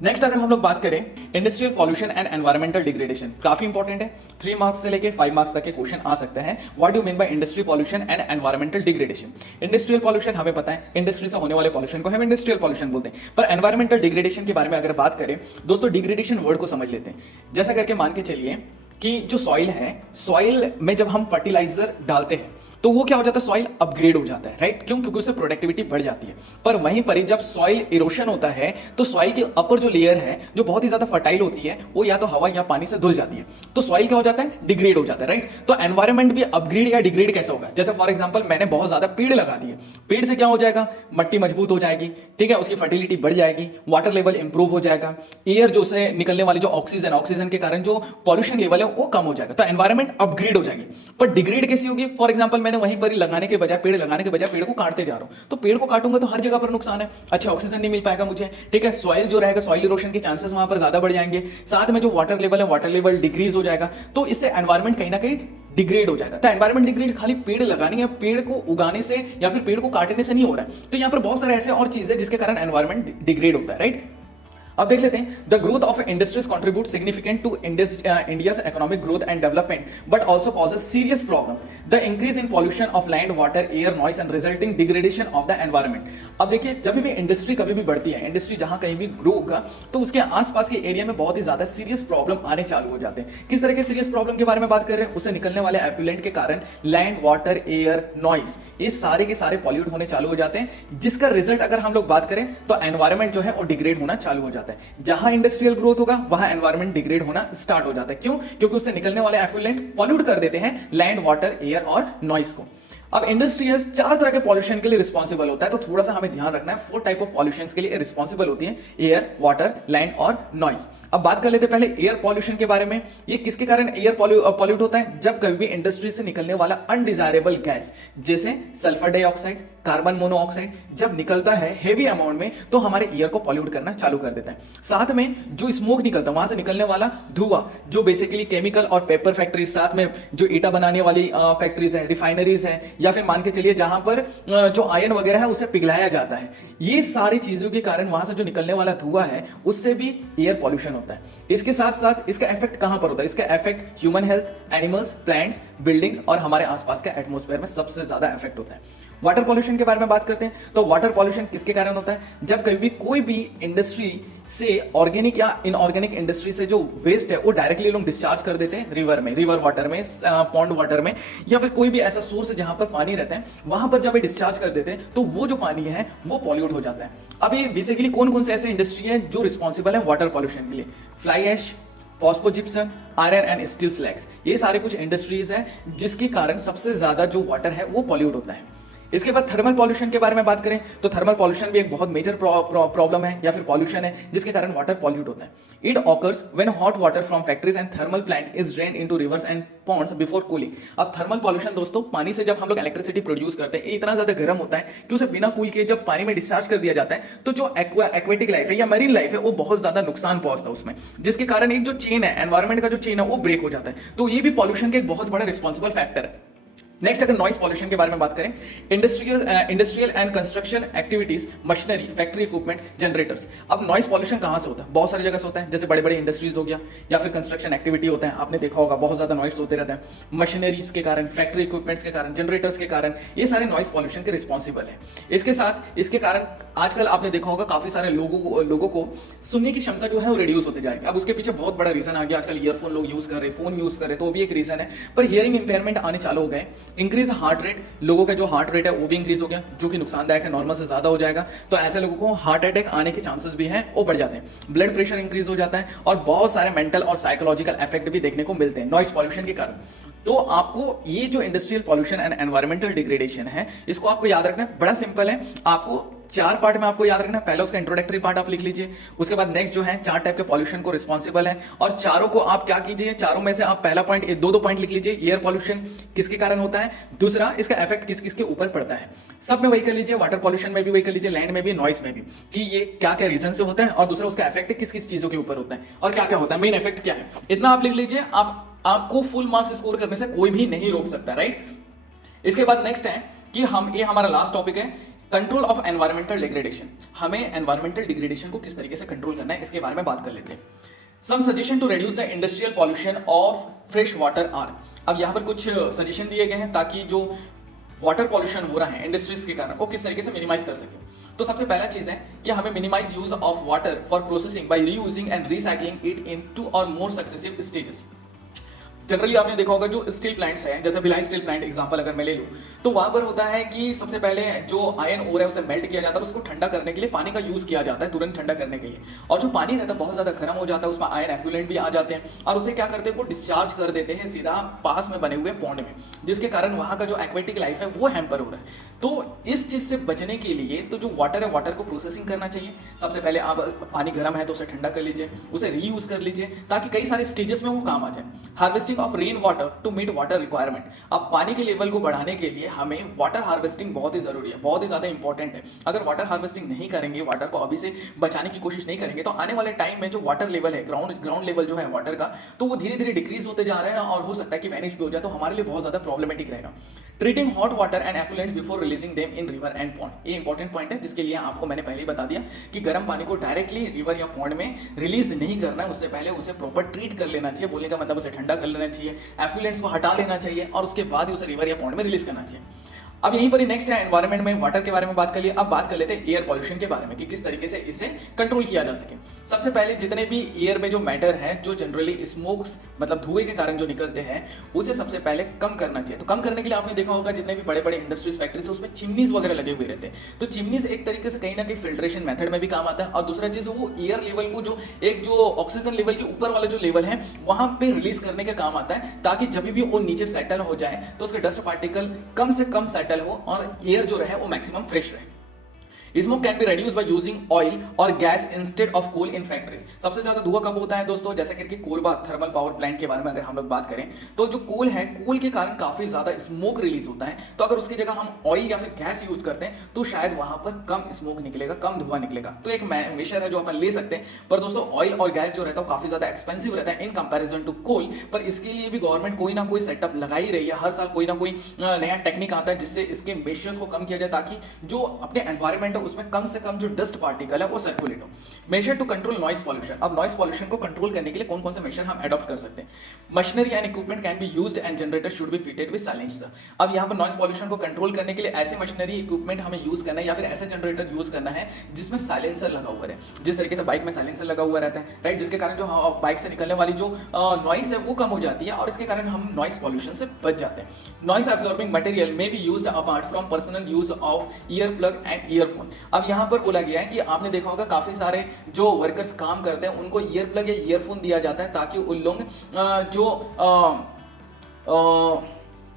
नेक्स्ट अगर हम लोग बात करें industrial pollution and environmental degradation, काफी इंपॉर्टेंट है, 3 मार्क्स से लेके 5 मार्क्स तक के क्वेश्चन आ सकते हैं। What do mean by industrial pollution and environmental degradation? Industrial pollution हमें पता है, इंडस्ट्री से होने वाले पॉल्यूशन को हम इंडस्ट्रियल पॉल्यूशन बोलते हैं, पर एनवायरमेंटल डिग्रेडेशन के बारे में अगर बात करें दोस्तों, डिग्रेडेशन वर्ड को समझ लेते हैं। जैसा करके मान के चलिए कि जो सॉइल है, सॉइल में जब हम फर्टिलाइजर डालते हैं तो वो क्या हो जाता है, सॉइल अपग्रेड हो जाता है, राइट? क्यों? क्योंकि उससे प्रोडक्टिविटी बढ़ जाती है। पर वहीं पर ही जब सॉइल इरोशन होता है तो सॉइल की अपर जो लेयर है जो बहुत ही ज्यादा फर्टाइल होती है वो या तो हवा या पानी से धुल जाती है, तो सॉइल क्या हो जाता है, डिग्रेड हो जाता है, राइट? तो एनवायरमेंट भी अपग्रेड या डिग्रेड कैसे होगा? जैसे फॉर एग्जाम्पल मैंने बहुत ज्यादा पेड़ लगा दिए, पेड़ से क्या हो जाएगा, मट्टी मजबूत हो जाएगी, ठीक है, उसकी फर्टिलिटी बढ़ जाएगी, वाटर लेवल इंप्रूव हो जाएगा, एयर जो से निकलने वाली जो ऑक्सीजन के कारण जो पॉल्यूशन लेवल है वो कम हो जाएगा, तो एनवायरमेंट अपग्रेड हो जाएगी। पर डिग्रेड कैसी होगी? फॉर एग्जाम्पल मैंने वहीं पर लगाने के बजाय पेड़ को काटते जा रहा हूं, तो पेड़ को काटूंगा तो हर जगह पर नुकसान है, अच्छा ऑक्सीजन नहीं मिल पाएगा मुझे, ठीक है, सॉइल जो रहेगा, सॉइल इरोशन के चांसेस वहां पर ज्यादा बढ़ जाएंगे, साथ में जो वाटर लेवल है वाटर लेवल डिक्रीज हो जाएगा, तो इससे एनवायरमेंट कहीं ना कहीं डिग्रेड हो जाएगा। तो एनवायरमेंट डिग्रेड खाली पेड़ लगाने या पेड़ को उगाने से या फिर पेड़ को काटने से नहीं हो रहा है, तो यहां पर बहुत सारे ऐसे और चीजें जिसके कारण एनवायरमेंट डिग्रेड होता है, राइट? अब देख लेते हैं, the growth of industries contribute significant to India's economic growth and development but also causes serious problem, the increase in pollution of land, water, air, noise and resulting degradation of the environment. अब देखिए, जब भी industry कभी भी बढ़ती है, industry जहां कहीं भी ग्रो होगा तो उसके आसपास के एरिया में बहुत ही ज्यादा सीरियस प्रॉब्लम आने चालू हो जाते हैं। किस तरह के सीरियस प्रॉब्लम के बारे में बात कर रहे हैं? उससे निकलने वाले एफ्लुएंट के कारण लैंड, वाटर, एयर, नॉइस, ये सारे के सारे पॉल्यूट होने चालू हो जाते हैं, जिसका रिजल्ट अगर हम लोग बात करें तो एनवायरमेंट जो है वो डिग्रेड होना चालू हो जाता है। जहां इंडस्ट्रियल ग्रोथ होगा वहां एनवायरमेंट डिग्रेड होना स्टार्ट हो जाता है। क्यों? क्योंकि उससे निकलने वाले एफ्लुएंट पॉल्यूट कर देते हैं लैंड, वाटर, एयर और नॉइस को। अब इंडस्ट्रीज 4 तरह के पॉल्यूशन के लिए रिस्पॉन्सिबल होता है, तो थोड़ा सा हमें ध्यान रखना है। 4 टाइप ऑफ पॉल्यूशन के लिए रिस्पॉन्सिबल होती है, एयर, वाटर, लैंड और नॉइस। अब बात कर लेते हैं पहले एयर पॉल्यूशन के बारे में। ये किसके कारण एयर पॉल्यूट होता है? जब कभी भी इंडस्ट्री से निकलने वाला अनडिजायरेबल गैस जैसे सल्फर डाइऑक्साइड, कार्बन मोनोऑक्साइड जब निकलता है हेवी अमाउंट में तो हमारे एयर को पॉल्यूट करना चालू कर देता है। साथ में जो स्मोक निकलता है वहां से निकलने वाला धुआं, जो बेसिकली केमिकल और पेपर फैक्ट्री, साथ में जो ईटा बनाने वाली फैक्ट्रीज है, रिफाइनरीज है, या फिर मान के चलिए जहां पर जो आयरन वगैरह है उसे पिघलाया जाता है, ये सारी चीजों के कारण वहां से जो निकलने वाला धुआं है उससे भी एयर पॉल्यूशन होता है। इसके साथ साथ इसका इफेक्ट कहां पर होता है? इसका effect human health, animals, plants, buildings और हमारे आसपास के एटमॉस्फेयर में सबसे ज्यादा इफेक्ट होता है। वाटर पॉल्यूशन के बारे में बात करते हैं तो वाटर पॉल्यूशन किसके कारण होता है? जब कभी भी कोई भी इंडस्ट्री से ऑर्गेनिक या इनऑर्गेनिक इंडस्ट्री से जो वेस्ट है वो डायरेक्टली लोग डिस्चार्ज कर देते हैं रिवर में, रिवर वाटर में, पॉन्ड वाटर में, या फिर कोई भी ऐसा सोर्स है जहां पर पानी रहता है, वहां पर जब ये डिस्चार्ज कर देते हैं तो वो जो पानी है वो पॉल्यूट हो जाता है। अब ये बेसिकली कौन कौन से ऐसे इंडस्ट्री है जो रिस्पॉन्सिबल है वाटर पॉल्यूशन के लिए? Fly ash, phosphogypsum, iron and steel slags, ये सारे कुछ इंडस्ट्रीज है जिसके कारण सबसे ज्यादा जो वाटर है वो पॉल्यूट होता है। इसके बाद थर्मल पॉल्यूशन के बारे में बात करें तो थर्मल पॉल्यूशन भी एक बहुत मेजर प्रॉब्लम है या फिर पॉल्यूशन है जिसके कारण वाटर पॉल्यूट होता है। It occurs when hot water from factories and thermal plant is drain into rivers and ponds before cooling. अब थर्मल पॉल्यूशन दोस्तों, पानी से जब हम लोग इलेक्ट्रिसिटी प्रोड्यूस करते हैं, इतना ज्यादा गर्म होता है कि उसे बिना कूल किए जब पानी में डिस्चार्ज कर दिया जाता है तो जो एक्वेटिक लाइफ है या मरीन लाइफ है वो बहुत ज्यादा नुकसान पहुंचता है उसमें, जिसके कारण एक जो चेन है, एनवायरमेंट का जो चेन है वो ब्रेक हो जाता है। तो ये भी पॉल्यूशन का एक बहुत बड़ा रिस्पॉन्सिबल फैक्टर है। नेक्स्ट अगर नॉइस पॉल्यूशन के बारे में बात करें, industrial and construction activities, machinery, factory equipment, generators. अब नॉइस पॉल्यूशन कहां से होता है? बहुत सारी जगह से होता है, जैसे बड़े बड़े इंडस्ट्रीज हो गया या फिर कंस्ट्रक्शन एक्टिविटी होता है, आपने देखा होगा बहुत ज्यादा नॉइस होते रहता है। मशीनरीज के कारण, फैक्ट्री इक्विपमेंट्स के कारण, जनरेटर्स के कारण, ये सारे नॉइस पॉल्यूशन के रिस्पॉन्सिबल है। इसके साथ इसके कारण आजकल आपने देखा होगा काफी सारे लोगों को सुनने की क्षमता जो है वो रिड्यूस होते जाएगी। अब उसके पीछे बहुत बड़ा रीजन आ गया, आजकल ईयरफोन लोग यूज कर रहे, फोन यूज कर रहे, तो वो भी एक रीजन है। पर हियरिंग इंपेयरमेंट आने चालू हो गए। इंक्रीज हार्ट रेट, लोगों का जो हार्ट रेट है वो भी इंक्रीज हो गया, जो कि नुकसानदायक है, नॉर्मल से ज्यादा हो जाएगा, तो ऐसे लोगों को हार्ट अटैक आने के चांसेस भी हैं वो बढ़ जाते हैं। ब्लड प्रेशर इंक्रीज हो जाता है और बहुत सारे मेंटल और साइकोलॉजिकल इफेक्ट भी देखने को मिलते हैं नॉइस पॉल्यूशन के कारण। तो आपको ये जो industrial pollution and environmental degradation है, इसको आपको याद रखना है, बड़ा सिंपल है। आपको 4 पार्ट में आपको याद रखना है। पहले उसका इंट्रोडक्टरी पार्ट आप लिख लीजिए, उसके बाद नेक्स्ट जो है 4 टाइप के पॉल्यूशन को रिस्पॉन्सिबल है, और चारों को आप क्या कीजिए, चारों में से आप पहला पॉइंट, 2 पॉइंट लिख लीजिए। एयर पॉल्यूशन किसके कारण होता है, दूसरा इसका इफेक्ट किस किस के ऊपर पड़ता है, सब में वही कर लीजिए। वाटर पॉल्यूशन में भी वही कर लीजिए, लैंड में भी, नॉइस में भी, कि ये क्या क्या रीजन से होता है, और दूसरा उसका इफेक्ट किस किस चीजों के ऊपर होता है और क्या क्या होता है, मेन इफेक्ट क्या है, इतना आप लिख लीजिए। आपको फुल मार्क्स स्कोर करने से कोई भी नहीं रोक सकता, राइट। इसके बाद नेक्स्ट है कि ये हमारा लास्ट टॉपिक है, कंट्रोल ऑफ एनवायरमेंटल डिग्रेडेशन। हमें एनवायरमेंटल डिग्रेडेशन को किस तरीके से कंट्रोल करना है इसके बारे में बात कर लेते हैं। Some suggestion to reduce the industrial pollution of fresh water are. अब यहां पर कुछ सजेशन दिए गए हैं ताकि जो वाटर पॉल्यूशन हो रहा है इंडस्ट्रीज के कारण वो किस तरीके से मिनिमाइज कर सके। तो सबसे पहला चीज है कि हमें minimise use of water for processing by reusing and recycling it in 2 or more successive stages. Generally आपने देखा होगा जो स्टील प्लांट्स हैं, जैसे भिलाई स्टील प्लांट एग्जांपल अगर मैं ले लूं, तो वहां पर होता है कि सबसे पहले जो आयरन ओर है उसे मेल्ट किया जाता है, उसको ठंडा करने के लिए पानी का यूज किया जाता है, तुरंत ठंडा करने के लिए। और जो पानी रहता है बहुत ज्यादा गर्म हो जाता है, उसमें आयरन एफ्लुएंट भी आ जाते हैं और उसे क्या करते हैं, वो डिस्चार्ज कर देते हैं सीधा पास में बने हुए पॉन्ड में, जिसके कारण वहां का जो एक्वेटिक लाइफ है वो हैम्पर हो रहा है। तो इस चीज से बचने के लिए तो जो वाटर है, वाटर को प्रोसेसिंग करना चाहिए। सबसे पहले आप पानी गर्म है तो उसे ठंडा कर लीजिए, उसे रीयूज कर लीजिए, ताकि कई सारे स्टेजेस में वो काम आ जाए। Harvesting of rain water to meet water requirement. अब पानी के लेवल को बढ़ाने के लिए हमें वाटर हार्वेस्टिंग बहुत ही जरूरी है, बहुत ही ज्यादा इंपॉर्टेंट है। अगर वाटर हार्वेस्टिंग नहीं करेंगे, वाटर को अभी से बचाने की कोशिश नहीं करेंगे, तो आने वाले टाइम में जो वाटर लेवल है, ग्राउंड लेवल जो है वाटर का, तो वो धीरे धीरे डिक्रीज होते जा रहे हैं और हो सकता है कि वैनिश भी हो जाए, तो हमारे लिए बहुत ज्यादा प्रॉब्लमेटिक रहेगा। Treating hot water and effluents before releasing them in river and pond, ये इंपॉर्टेंट पॉइंट है, जिसके लिए आपको मैंने पहले ही बता दिया कि गर्म पानी को डायरेक्टली रिवर या पॉन्ड में रिलीज नहीं करना है, उससे पहले उसे प्रॉपर ट्रीट कर लेना चाहिए। बोलने का मतलब उसे ठंडा कर लेना चाहिए, एफ्लुएंट्स को हटा लेना चाहिए और उसके बाद ही उसे रिवर या पॉन्ड में रिलीज करना चाहिए। अब यहीं पर ही नेक्स्ट है एनवायरनमेंट में वाटर के बारे में बात कर लिया। अब बात कर लेते हैं एयर पॉल्यूशन के बारे में कि किस तरीके से इसे कंट्रोल किया जा सके। सबसे पहले जितने भी एयर में जो मैटर है, जो जनरली स्मोक्स मतलब धुएं के कारण जो निकलते हैं, उसे सबसे पहले कम करना चाहिए। तो कम करने के लिए आपने देखा होगा जितने भी बड़े बड़े इंडस्ट्रीज फैक्ट्रीज है उसमें चिमनीज वगैरह लगे हुए रहते हैं। तो चिमनीज एक तरीके से कहीं ना कहीं फिल्ट्रेशन मेथड में भी काम आता है, और दूसरा चीज वो एयर लेवल को जो ऑक्सीजन लेवल के ऊपर वाला जो लेवल है वहां पे रिलीज करने के काम आता है, ताकि जब भी वो नीचे सेटल हो जाए तो उसके डस्ट पार्टिकल कम से कम सेटल हो और एयर जो रहे वो मैक्सिमम फ्रेश रहे। Smoke can be reduced by using oil or gas instead of coal in factories। सबसे ज्यादा धुआं कब होता है दोस्तों, जैसे करके कोलबा थर्मल पावर प्लांट के बारे में अगर हम लोग बात करें, तो जो कोल है, कोल के कारण काफी ज्यादा स्मोक रिलीज होता है। तो अगर उसकी जगह हम ऑयल या फिर गैस यूज करते हैं तो शायद वहां पर कम स्मोक निकलेगा, कम धुआं निकलेगा। तो एक मेजर है जो अपन ले सकते हैं। पर दोस्तों ऑयल और गैस जो रहता है काफी ज्यादा एक्सपेंसिव रहता है इन कंपेरिजन टू कोल। पर इसके लिए भी गवर्नमेंट कोई ना कोई सेटअप लगा ही रही है, हर साल कोई ना कोई नया टेक्निक आता है जिससे इसके मेजर्स को कम किया जाए, ताकि जो अपने एनवायरमेंट हो, उसमें कम से कम जो डस्ट पार्टिकल है वो सर्कुलेट हो। Measure to control noise pollution, अब नॉइस पॉल्यूशन को कंट्रोल करने के लिए कौन कौन से मेजर हम अडॉप्ट कर सकते हैं। Machinery and equipment can be used and generator should be fitted with silencer. अब यहाँ पर नॉइस पॉल्यूशन को कंट्रोल करने के लिए ऐसे मशीनरी इक्विपमेंट हमें यूज करना है या फिर ऐसे जनरेटर यूज करना है जिसमें साइलेंसर लगा हुआ है, जिस तरीके से बाइक में साइलेंसर लगा हुआ रहता है, राइट, जिसके कारण जो बाइक से निकलने वाली जो नॉइस है वो कम हो जाती है और इसके कारण हम नॉइस पॉल्यूशन से बच जाते हैं। नॉइस एब्जॉर्बिंग मटेरियल में be used apart from personal use of ear plug and earphone. अब यहाँ पर बोला गया है कि आपने देखा होगा काफी सारे जो वर्कर्स काम करते हैं उनको ईयर प्लग या ईयरफोन दिया जाता है ताकि उन लोग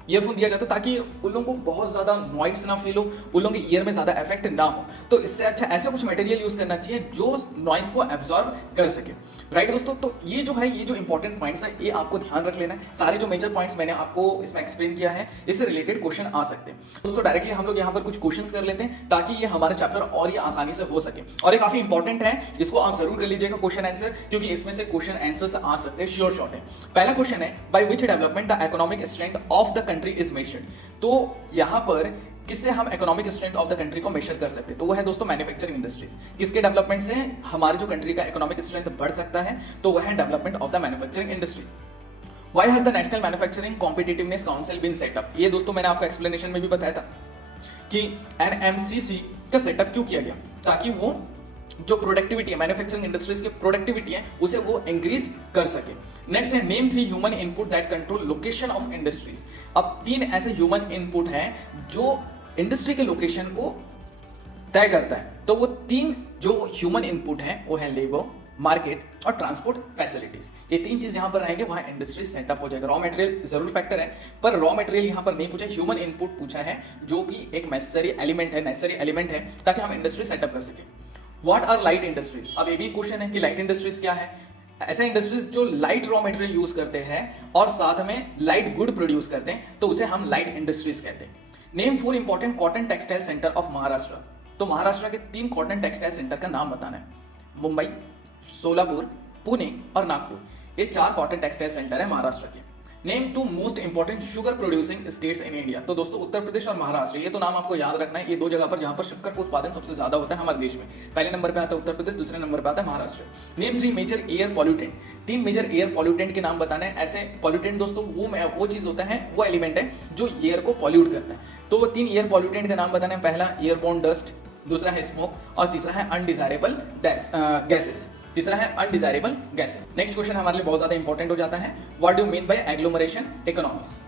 ईयरफोन दिया जाता है ताकि उन लोगों को बहुत ज्यादा नॉइस ना फील हो, उन लोगों के ईयर में ज्यादा इफेक्ट ना हो। तो इससे अच्छा ऐसा कुछ मटेरियल यूज करना चाहिए जो नॉइस को एब्जॉर्ब कर सके, राइट दोस्तों। तो ये जो है, ये जो इंपॉर्टेंट पॉइंट्स है ये आपको ध्यान रख लेना है। सारे जो मेजर पॉइंट्स मैंने आपको इसमें एक्सप्लेन किया है, इससे रिलेटेड क्वेश्चन आ सकते हैं दोस्तों। डायरेक्टली हम लोग यहाँ पर कुछ क्वेश्चंस कर लेते हैं ताकि ये हमारा चैप्टर और ये आसानी से हो सके। और ये काफी इंपॉर्टेंट है, इसको आप जरूर कर लीजिएगा क्वेश्चन आंसर, क्योंकि इसमें से क्वेश्चन आंसर्स आ सकते हैं, श्योर शॉट है। पहला क्वेश्चन है, by which development the economic strength of the country is measured. तो यहाँ पर किससे हम economic strength of the country को मेजर कर सकते हैं, तो वो है दोस्तों मैन्युफैक्चरिंग इंडस्ट्रीज। किसके डेवलपमेंट से हमारे जो कंट्री का इकोनॉमिक स्ट्रेंथ बढ़ सकता है, तो वह है development of the manufacturing industries. Why has the national manufacturing competitiveness council been set up. ये दोस्तों मैंने आपको एक्सप्लेनेशन में भी बताया था कि एनएमसीसी का सेटअप क्यों किया गया, ताकि वो जो प्रोडक्टिविटी है मैन्युफैक्चरिंग इंडस्ट्रीज की प्रोडक्टिविटी है उसे वो इंक्रीज कर सके। नेक्स्ट है, name 3 human input that control location of industries. अब 3 ऐसे ह्यूमन इनपुट हैं जो इंडस्ट्री के लोकेशन को तय करता है। तो वो 3 जो ह्यूमन इनपुट है वो है लेबर, मार्केट और ट्रांसपोर्ट फैसिलिटीज। ये 3 चीज यहां पर रहेंगे, वहां इंडस्ट्री सेटअप हो जाएगा। रॉ मटेरियल जरूर फैक्टर है, पर रॉ मटेरियल यहां पर नहीं पूछा, ह्यूमन इनपुट पूछा है जो कि एक नेसेसरी एलिमेंट है ताकि हम इंडस्ट्री सेटअप कर सके। What are light industries. अब ये भी क्वेश्चन है कि लाइट इंडस्ट्रीज क्या है। ऐसे इंडस्ट्रीज जो लाइट रॉ मटेरियल यूज करते हैं और साथ में लाइट गुड प्रोड्यूस करते हैं, तो उसे हम लाइट इंडस्ट्रीज कहते हैं। Name 4 important cotton textile centre of Maharashtra. तो महाराष्ट्र के 3 कॉटन टेक्सटाइल सेंटर का नाम बताना है। मुंबई, सोलापुर, पुणे और नागपुर, ये 4 कॉटन टेक्सटाइल सेंटर है महाराष्ट्र के। Name 2 most important sugar producing states in India. तो दोस्तों उत्तर प्रदेश और महाराष्ट्र, ये तो नाम आपको याद रखना है। ये 2 जगह पर जहां पर शक्कर का उत्पादन सबसे ज्यादा होता है हमारे देश में। पहले नंबर पे आता है उत्तर प्रदेश, दूसरे नंबर पे आता है Maharashtra. Name 3 major air pollutant. 3 major air pollutant के नाम बताना है। ऐसे पॉल्यूटेंट दोस्तों वो चीज होता है, वो एलिमेंट है जो एयर को पॉल्यूट करता है। तो वो 3 एयर पॉल्यूटेंट का नाम बताना है। पहला एयरबोर्न डस्ट, दूसरा है स्मोक और तीसरा है अनडिजायरेबल गैसेस। तीसरा है अनडिजायरेबल गैसेस। नेक्स्ट क्वेश्चन हमारे लिए बहुत ज्यादा इंपॉर्टेंट हो जाता है, what do mean by agglomeration economics.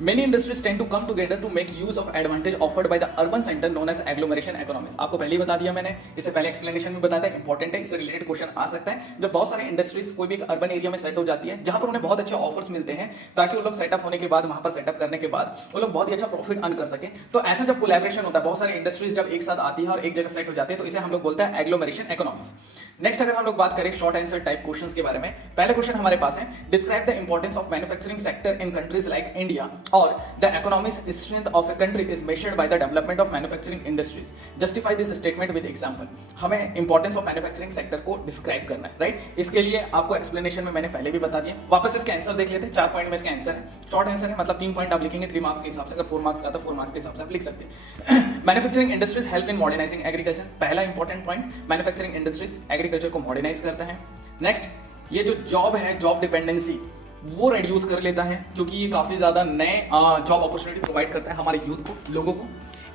Many industries tend to come together to make use of advantage offered by the urban center known as agglomeration economics। आपको पहले ही बता दिया मैंने, इससे पहले एक्सप्लेनेशन में बताया था, इंपॉर्टेंट है, इससे रिलेटेड क्वेश्चन आ सकता है। जब बहुत सारे इंडस्ट्रीज कोई भी एक अर्बन एरिया में सेट हो जाती है जहां पर उन्हें बहुत अच्छे ऑफर्स मिलते हैं ताकि वो लोग सेटअप होने के बाद, वहां पर सेटअप करने के बाद वो लोग बहुत ही अच्छा प्रॉफिट अर्न कर सके। तो ऐसा जब कोलैबोरेशन होता है, बहुत सारी इंडस्ट्रीज जब एक साथ आती है और एक जगह सेट हो जाती है, तो इसे हम लोग बोलते हैं एग्लोमरेशन इकोनॉमिक्स। नेक्स्ट अगर हम लोग बात करें शॉर्ट आंसर टाइप क्वेश्चंस के बारे में, पहला क्वेश्चन हमारे पास है, describe the importance of manufacturing sector in countries like India और the economic strength of a country is measured by the development of manufacturing industries. Justify this statement with example. हमें importance of manufacturing sector को describe करना है, right. इसके लिए आपको explanation में मैंने पहले भी बता दिया। वापस इसके आंसर देख लेते हैं। 4 पॉइंट में इसका आंसर है, शॉर्ट आंसर है, मतलब 3 पॉइंट आप लिखेंगे 3 मार्क्स के हिसाब से। अगर 4 मार्क्स का तो 4 मार्क्स के हिसाब से आप लिख सकते हैं। Manufacturing industries help in modernising agriculture. पहला important point, manufacturing industries agriculture को मॉडर्नाइज करता है। नेक्स्ट, ये जो जॉब है, जॉब डिपेंडेंसी वो रिड्यूस कर लेता है, क्योंकि ये काफी ज्यादा नए जॉब अपॉर्चुनिटी प्रोवाइड करता है हमारे यूथ को, लोगों को।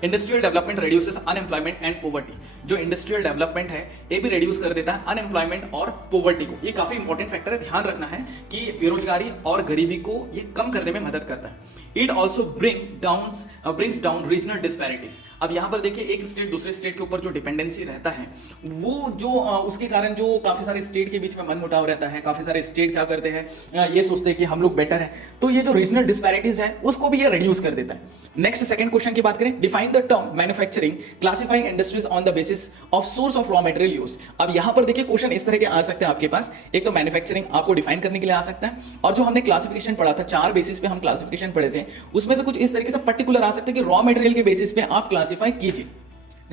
Industrial development reduces unemployment and poverty. जो इंडस्ट्रियल डेवलपमेंट है ये भी रिड्यूस कर देता है अनएम्प्लॉयमेंट और पोवर्टी को। ये काफी इंपॉर्टेंट फैक्टर है, ध्यान रखना है कि बेरोजगारी और गरीबी को ये कम करने में मदद करता है। It also brings down regional disparities. अब यहाँ पर देखिए, एक स्टेट दूसरे स्टेट के ऊपर जो डिपेंडेंसी रहता है, वो जो उसके कारण जो काफी सारे स्टेट के बीच में मनमुटाव रहता है, काफी सारे स्टेट क्या करते हैं, ये सोचते हैं कि हम लोग बेटर है, तो ये जो रीजनल डिस्पैरिटीज है उसको भी ये रिड्यूस कर देता है। नेक्स्ट सेकंड क्वेश्चन की बात करें, define the term manufacturing classifying industries on the basis of source of raw material used. अब यहां पर देखिए क्वेश्चन इस तरह के आ सकते हैं आपके पास। एक तो मैन्युफैक्चरिंग आपको डिफाइन करने के लिए आ सकता है, और जो हमने क्लासिफिकेशन पढ़ा था, 4 बेसिस पे हम क्लासिफिकेशन पढ़े थे, उसमें से कुछ इस तरीके से पर्टिकुलर आ सकते हैं कि रॉ मटेरियल के बेसिस पे आप क्लासिफाई कीजिए।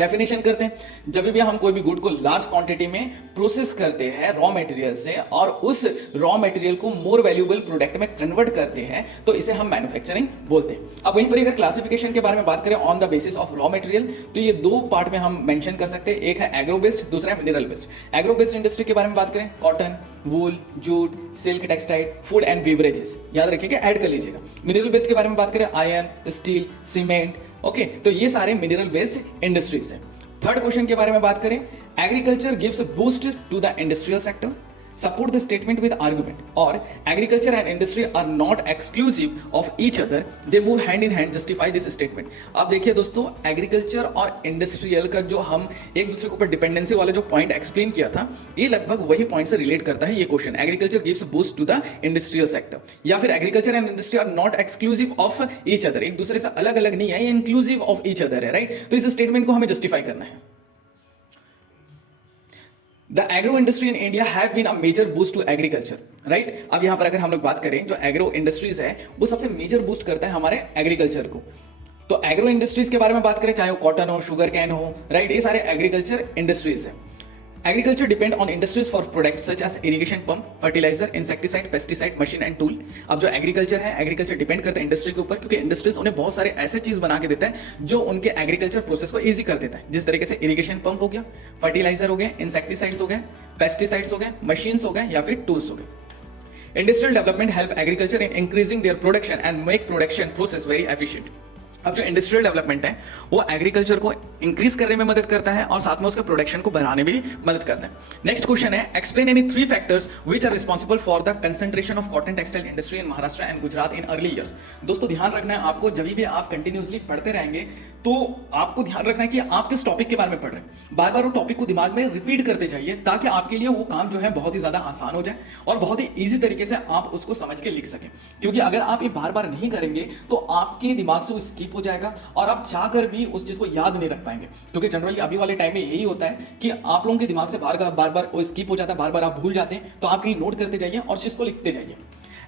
डेफिनेशन करते हैं, जब भी हम कोई भी गुड को लार्ज क्वांटिटी में प्रोसेस करते हैं रॉ मटेरियल से और उस रॉ मटेरियल को मोर वैल्यूएबल प्रोडक्ट में कन्वर्ट करते हैं तो इसे हम मैन्युफैक्चरिंग बोलते हैं। अब वहीं पर अगर क्लासिफिकेशन के बारे में बात करें on the basis of raw material, तो ये दो पार्ट में हम मेंशन कर सकते हैं, एक है एग्रो बेस्ड, दूसरा है mineral based. Agro based industry के बारे में बात करें cotton, wool, jute, silk, textile, food and beverages, याद रखिएगा, ऐड कर लीजिएगा। मिनरल बेस्ड के बारे में बात करें आयरन, स्टील, सीमेंट, ओके, तो ये सारे मिनरल बेस्ड इंडस्ट्रीज हैं। थर्ड क्वेश्चन के बारे में बात करें, agriculture gives boost to the industrial sector, support the statement with argument, और agriculture and industry are not exclusive of each other, they move hand in hand, justify this statement। अब देखिए दोस्तों, agriculture और इंडस्ट्रियल का जो हम एक दूसरे के ऊपर डिपेंडेंसी वाला जो पॉइंट एक्सप्लेन किया था, ये लगभग वही पॉइंट से रिलेट करता है ये question. Agriculture gives boost to the industrial sector, या फिर agriculture and industry are not exclusive of each other, एक दूसरे से अलग अलग नहीं है, ये इंक्लूसिव ऑफ ईच अदर है, राइट। तो इस स्टेटमेंट को हमें जस्टिफाई करना है। The agro industry in India have been a major boost to agriculture, right? अब यहां पर अगर हम लोग बात करें, जो एग्रो इंडस्ट्रीज है वो सबसे मेजर बूस्ट करता है हमारे एग्रीकल्चर को। तो एग्रो इंडस्ट्रीज के बारे में बात करें, चाहे वो कॉटन हो, शुगर कैन हो, राइट, ये सारे एग्रीकल्चर इंडस्ट्रीज है। Agriculture depend on industries for products such as irrigation pump, fertilizer, insecticide, pesticide, machine and tool। अब जो एग्रीकल्चर है, एग्रीकल्चर डिपेंड करता है इंडस्ट्री के ऊपर, क्योंकि इंडस्ट्रीज उन्हें बहुत सारे ऐसे चीज बना के देता है जो उनके एग्रीकल्चर प्रोसेस को इजी कर देता है। जिस तरीके से इरिगेशन पंप हो गया, फर्टिलाइजर हो गया, इंसेक्टिसाइड्स हो गए, पेस्टिसाइड्स हो गए, मशीन्स हो गए या फिर टूल्स हो गए। Industrial development help agriculture in increasing their production and make production process very efficient. अब जो इंडस्ट्रियल डेवलपमेंट है वो एग्रीकल्चर को इंक्रीज करने में मदद करता है और साथ में उसके प्रोडक्शन को बढ़ाने में भी मदद करता है। नेक्स्ट क्वेश्चन है, explain any 3 factors which are responsible for the concentration of cotton textile industry in Maharashtra and Gujarat in early years. दोस्तों ध्यान रखना है आपको, जब भी आप कंटिन्यूसली पढ़ते रहेंगे तो आपको ध्यान रखना है कि आप किस टॉपिक के बारे में पढ़ रहे हैं। बार बार वो टॉपिक को दिमाग में रिपीट करते जाइए ताकि आपके लिए वो काम जो है बहुत ही ज्यादा आसान हो जाए और बहुत ही इजी तरीके से आप उसको समझ के लिख सकें। क्योंकि अगर आप ये बार बार नहीं करेंगे तो आपके दिमाग से वो स्किप हो जाएगा और आप चाहकर भी उस चीज को याद नहीं रख पाएंगे। क्योंकि जनरली अभी वाले टाइम में यही होता है कि आप लोगों के दिमाग से बार बार वो स्किप हो जाता है, बार बार आप भूल जाते हैं। तो आप कहीं नोट करते जाइए और चीज को लिखते जाइए।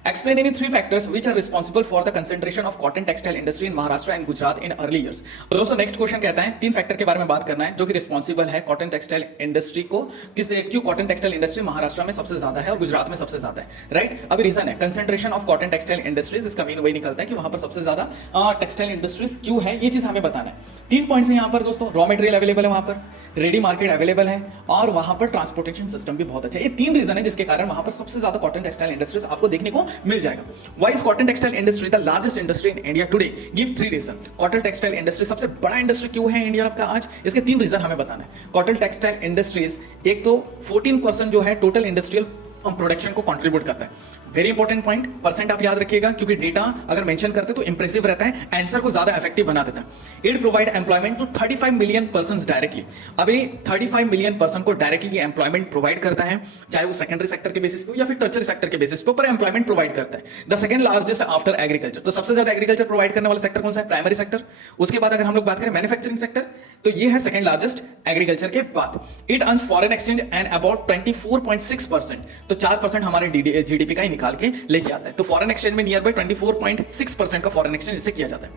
Explain any 3 factors which are responsible for the concentration of cotton textile industry in Maharashtra and Gujarat in early years। तो दोस्तों नेक्स्ट क्वेश्चन कहता है 3 फैक्टर के बारे में बात करना है जो कि रिस्पॉन्सिबल है कॉटन टेक्सटाइल इंडस्ट्री को, क्यों कॉटन टेक्सटाइल इंडस्ट्री महाराष्ट्र में सबसे ज्यादा है और गुजरात में सबसे ज्यादा है, राइट। अभी रीजन है concentration of cotton textile industries, इसका मीन वही निकलता है कि वहां पर सबसे ज्यादा टेक्सटाइल इंडस्ट्रीज क्यों है, ये चीज हमें बताना है। 3 पॉइंट्स है यहाँ पर दोस्तों, रॉ मटेरियल अवेलेबल है वहां पर, रेडी मार्केट अवेलेबल है और वहां पर ट्रांसपोर्टेशन सिस्टम भी बहुत अच्छा है। ये 3 रीजन है जिसके कारण वहां पर सबसे ज्यादा कॉटन टेक्सटाइल इंडस्ट्रीज आपको देखने को मिल जाएगा। Why is cotton textile industry the largest industry in India today? Give 3 reason। Cotton textile industry सबसे बड़ा इंडस्ट्री क्यों है इंडिया का आज, इसके 3 रीजन हमें बताना है। कॉटन टेक्सटाइल इंडस्ट्रीज एक तो 14% जो है टोटल इंडस्ट्रियल प्रोडक्शन को कंट्रीब्यूट करता है। वेरी इंपॉर्टेंट पॉइंट, परसेंट आप याद रखिएगा क्योंकि डेटा अगर मेंशन करते तो इंप्रेसिव रहता है, आंसर को ज्यादा इफेक्टिव बना देता है। It provide employment to 35 million persons directly. अभी 35 मिलियन पर्सन को डायरेक्टली एम्प्लॉयमेंट प्रोवाइड करता है, चाहे वो सेकेंडरी सेक्टर के बेसिस पे या फिर टर्शियरी सेक्टर के बेसिस पे ऊपर एम्प्लॉयमेंट प्रोवाइड करता है। The second largest after agriculture. तो सबसे ज्यादा एग्रीकल्चर प्रोवाइड करने वाला सेक्टर कौन सा है, प्राइमरी सेक्टर। उसके बाद अगर हम लोग बात करें मैन्युफैक्चरिंग सेक्टर, तो ये है सेकंड लार्जेस्ट एग्रीकल्चर के बाद। It earns foreign exchange and about 24.6%। तो 4% हमारे जीडीपी का ही निकाल के लेके आता है। तो फॉरेन एक्सचेंज में नियर बाय 24.6% का फॉरेन एक्सचेंज इससे किया जाता है।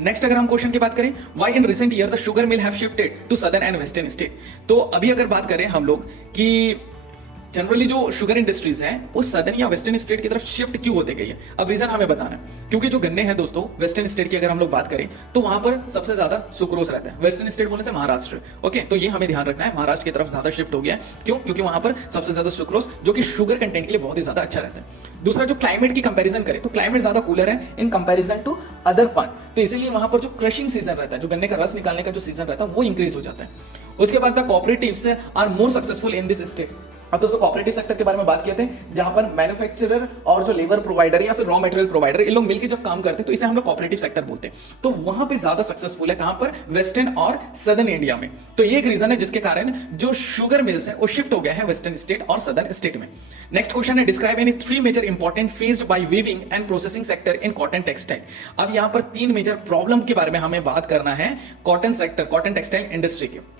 नेक्स्ट अगर हम क्वेश्चन की बात करें, why in recent year the sugar mill have shifted to southern and western state. तो अभी अगर बात करें हम लोग कि जनरली जो शुगर इंडस्ट्रीज है वो सदर्न या वेस्टर्न स्टेट की तरफ शिफ्ट क्यों होते गई है, अब रीजन हमें बताना है। क्योंकि जो गन्ने हैं दोस्तों वेस्टर्न स्टेट की अगर हम लोग बात करें तो वहां पर सबसे ज्यादा सुक्रोज रहता है। वेस्टर्न स्टेट बोलने से महाराष्ट्र, ओके, तो ये हमें ध्यान रखना है, महाराष्ट्र की तरफ ज्यादा शिफ्ट हो गया है। क्यों? क्योंकि वहां पर सबसे ज्यादा सुक्रोज जो कि शुगर कंटेंट के लिए बहुत ही ज्यादा अच्छा रहता है। दूसरा, जो क्लाइमेट की कंपैरिजन करें तो क्लाइमेट ज्यादा कूलर है in comparison to other part, तो इसीलिए वहां पर जो क्रशिंग सीजन रहता है, जो गन्ने का रस निकालने का जो सीजन रहता है वो इंक्रीज हो जाता है। उसके बाद the cooperatives are more successful in this state. अब दोस्तों कोऑपरेटिव सेक्टर के बारे में बात किए थे, जहां पर मैन्युफैक्चरर और जो लेबर प्रोवाइडर या फिर रॉ मटेरियल प्रोवाइडर इन लोग मिलकर जब काम करते हैं तो इसे हम लोग कोऑपरेटिव सेक्टर बोलते हैं। तो वहां पे ज्यादा सक्सेसफुल है, कहां पर, वेस्टर्न और सदर्न इंडिया में। तो ये एक रीजन है जिसके कारण जो शुगर मिल्स है वो शिफ्ट हो गया है वेस्टर्न स्टेट और सदर्न स्टेट में। नेक्स्ट क्वेश्चन है, describe any 3 major important faced by weaving and processing sector in cotton textile. अब यहां पर 3 मेजर प्रॉब्लम के बारे में हमें बात करना है cotton sector, cotton textile industry के।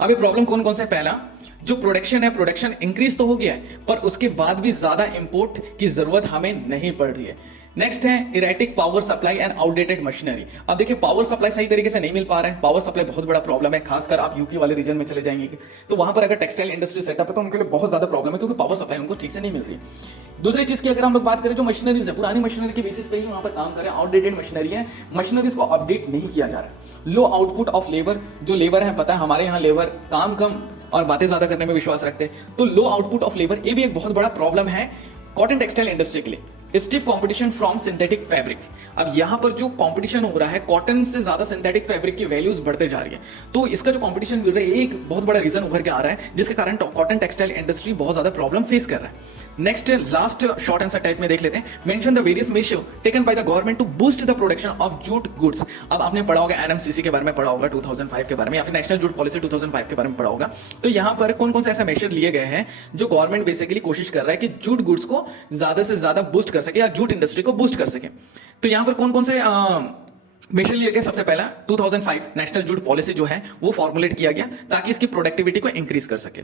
अब ये प्रॉब्लम कौन कौन सा है? पहला, जो प्रोडक्शन है, प्रोडक्शन इंक्रीज तो हो गया है पर उसके बाद भी ज्यादा इंपोर्ट की जरूरत हमें नहीं पड़ रही है। नेक्स्ट है erratic power supply and outdated machinery. अब देखिए पावर सप्लाई सही तरीके से नहीं मिल पा रहा है, पावर सप्लाई बहुत बड़ा प्रॉब्लम है, खासकर आप यूपी वाले रीजन में चले जाएंगे तो वहां पर अगर टेक्सटाइल इंडस्ट्री सेटअप है तो उनके लिए बहुत ज्यादा प्रॉब्लम है, क्योंकि पावर सप्लाई उनको ठीक से नहीं मिल रही। दूसरी चीज की अगर हम लोग बात करें, जो मशीनरीज है पुरानी मशीनरी के बेसिस पे ही वहां पर काम करें, आउटडेटेड मशीनरी है, मशीनरीज को अपडेट नहीं किया जा रहा है। लो आउटपुट ऑफ लेबर, जो लेबर है पता है हमारे यहाँ लेबर काम कम और बातें ज्यादा करने में विश्वास रखते हैं, तो लो आउटपुट ऑफ लेबर ये भी एक बहुत बड़ा प्रॉब्लम है कॉटन टेक्सटाइल इंडस्ट्री के लिए। Stiff competition from synthetic fabric, अब यहां पर जो कंपटीशन हो रहा है कॉटन से ज्यादा सिंथेटिक फैब्रिक की वैल्यूज बढ़ते जा रही है, तो इसका जो कंपटीशन मिल रहा है एक बहुत बड़ा रीजन उभर के आ रहा है जिसके कारण कॉटन टेक्सटाइल इंडस्ट्री बहुत ज्यादा प्रॉब्लम फेस कर रहा है। Next last short answer type में देख लेते हैं, mention the various measures taken by the government to boost the production of jute goods. अब आपने पढ़ा होगा एनएमसीसी के बारे में, पढ़ा होगा 2005 के बारे में, या फिर नेशनल जूट पॉलिसी 2005 के बारे में पढ़ा होगा। तो यहां पर कौन कौन से ऐसे मेजर लिए गए हैं जो गवर्नमेंट बेसिकली कोशिश कर रहा है कि जूट गुड्स को ज्यादा से ज्यादा बूस्ट कर सके या जूट इंडस्ट्री को बूस्ट कर सके। तो यहां पर कौन कौन से मिशन लिया गया? सबसे पहला 2005 नेशनल जूट पॉलिसी जो है वो फॉर्मुलेट किया गया ताकि इसकी प्रोडक्टिविटी को इंक्रीज कर सके।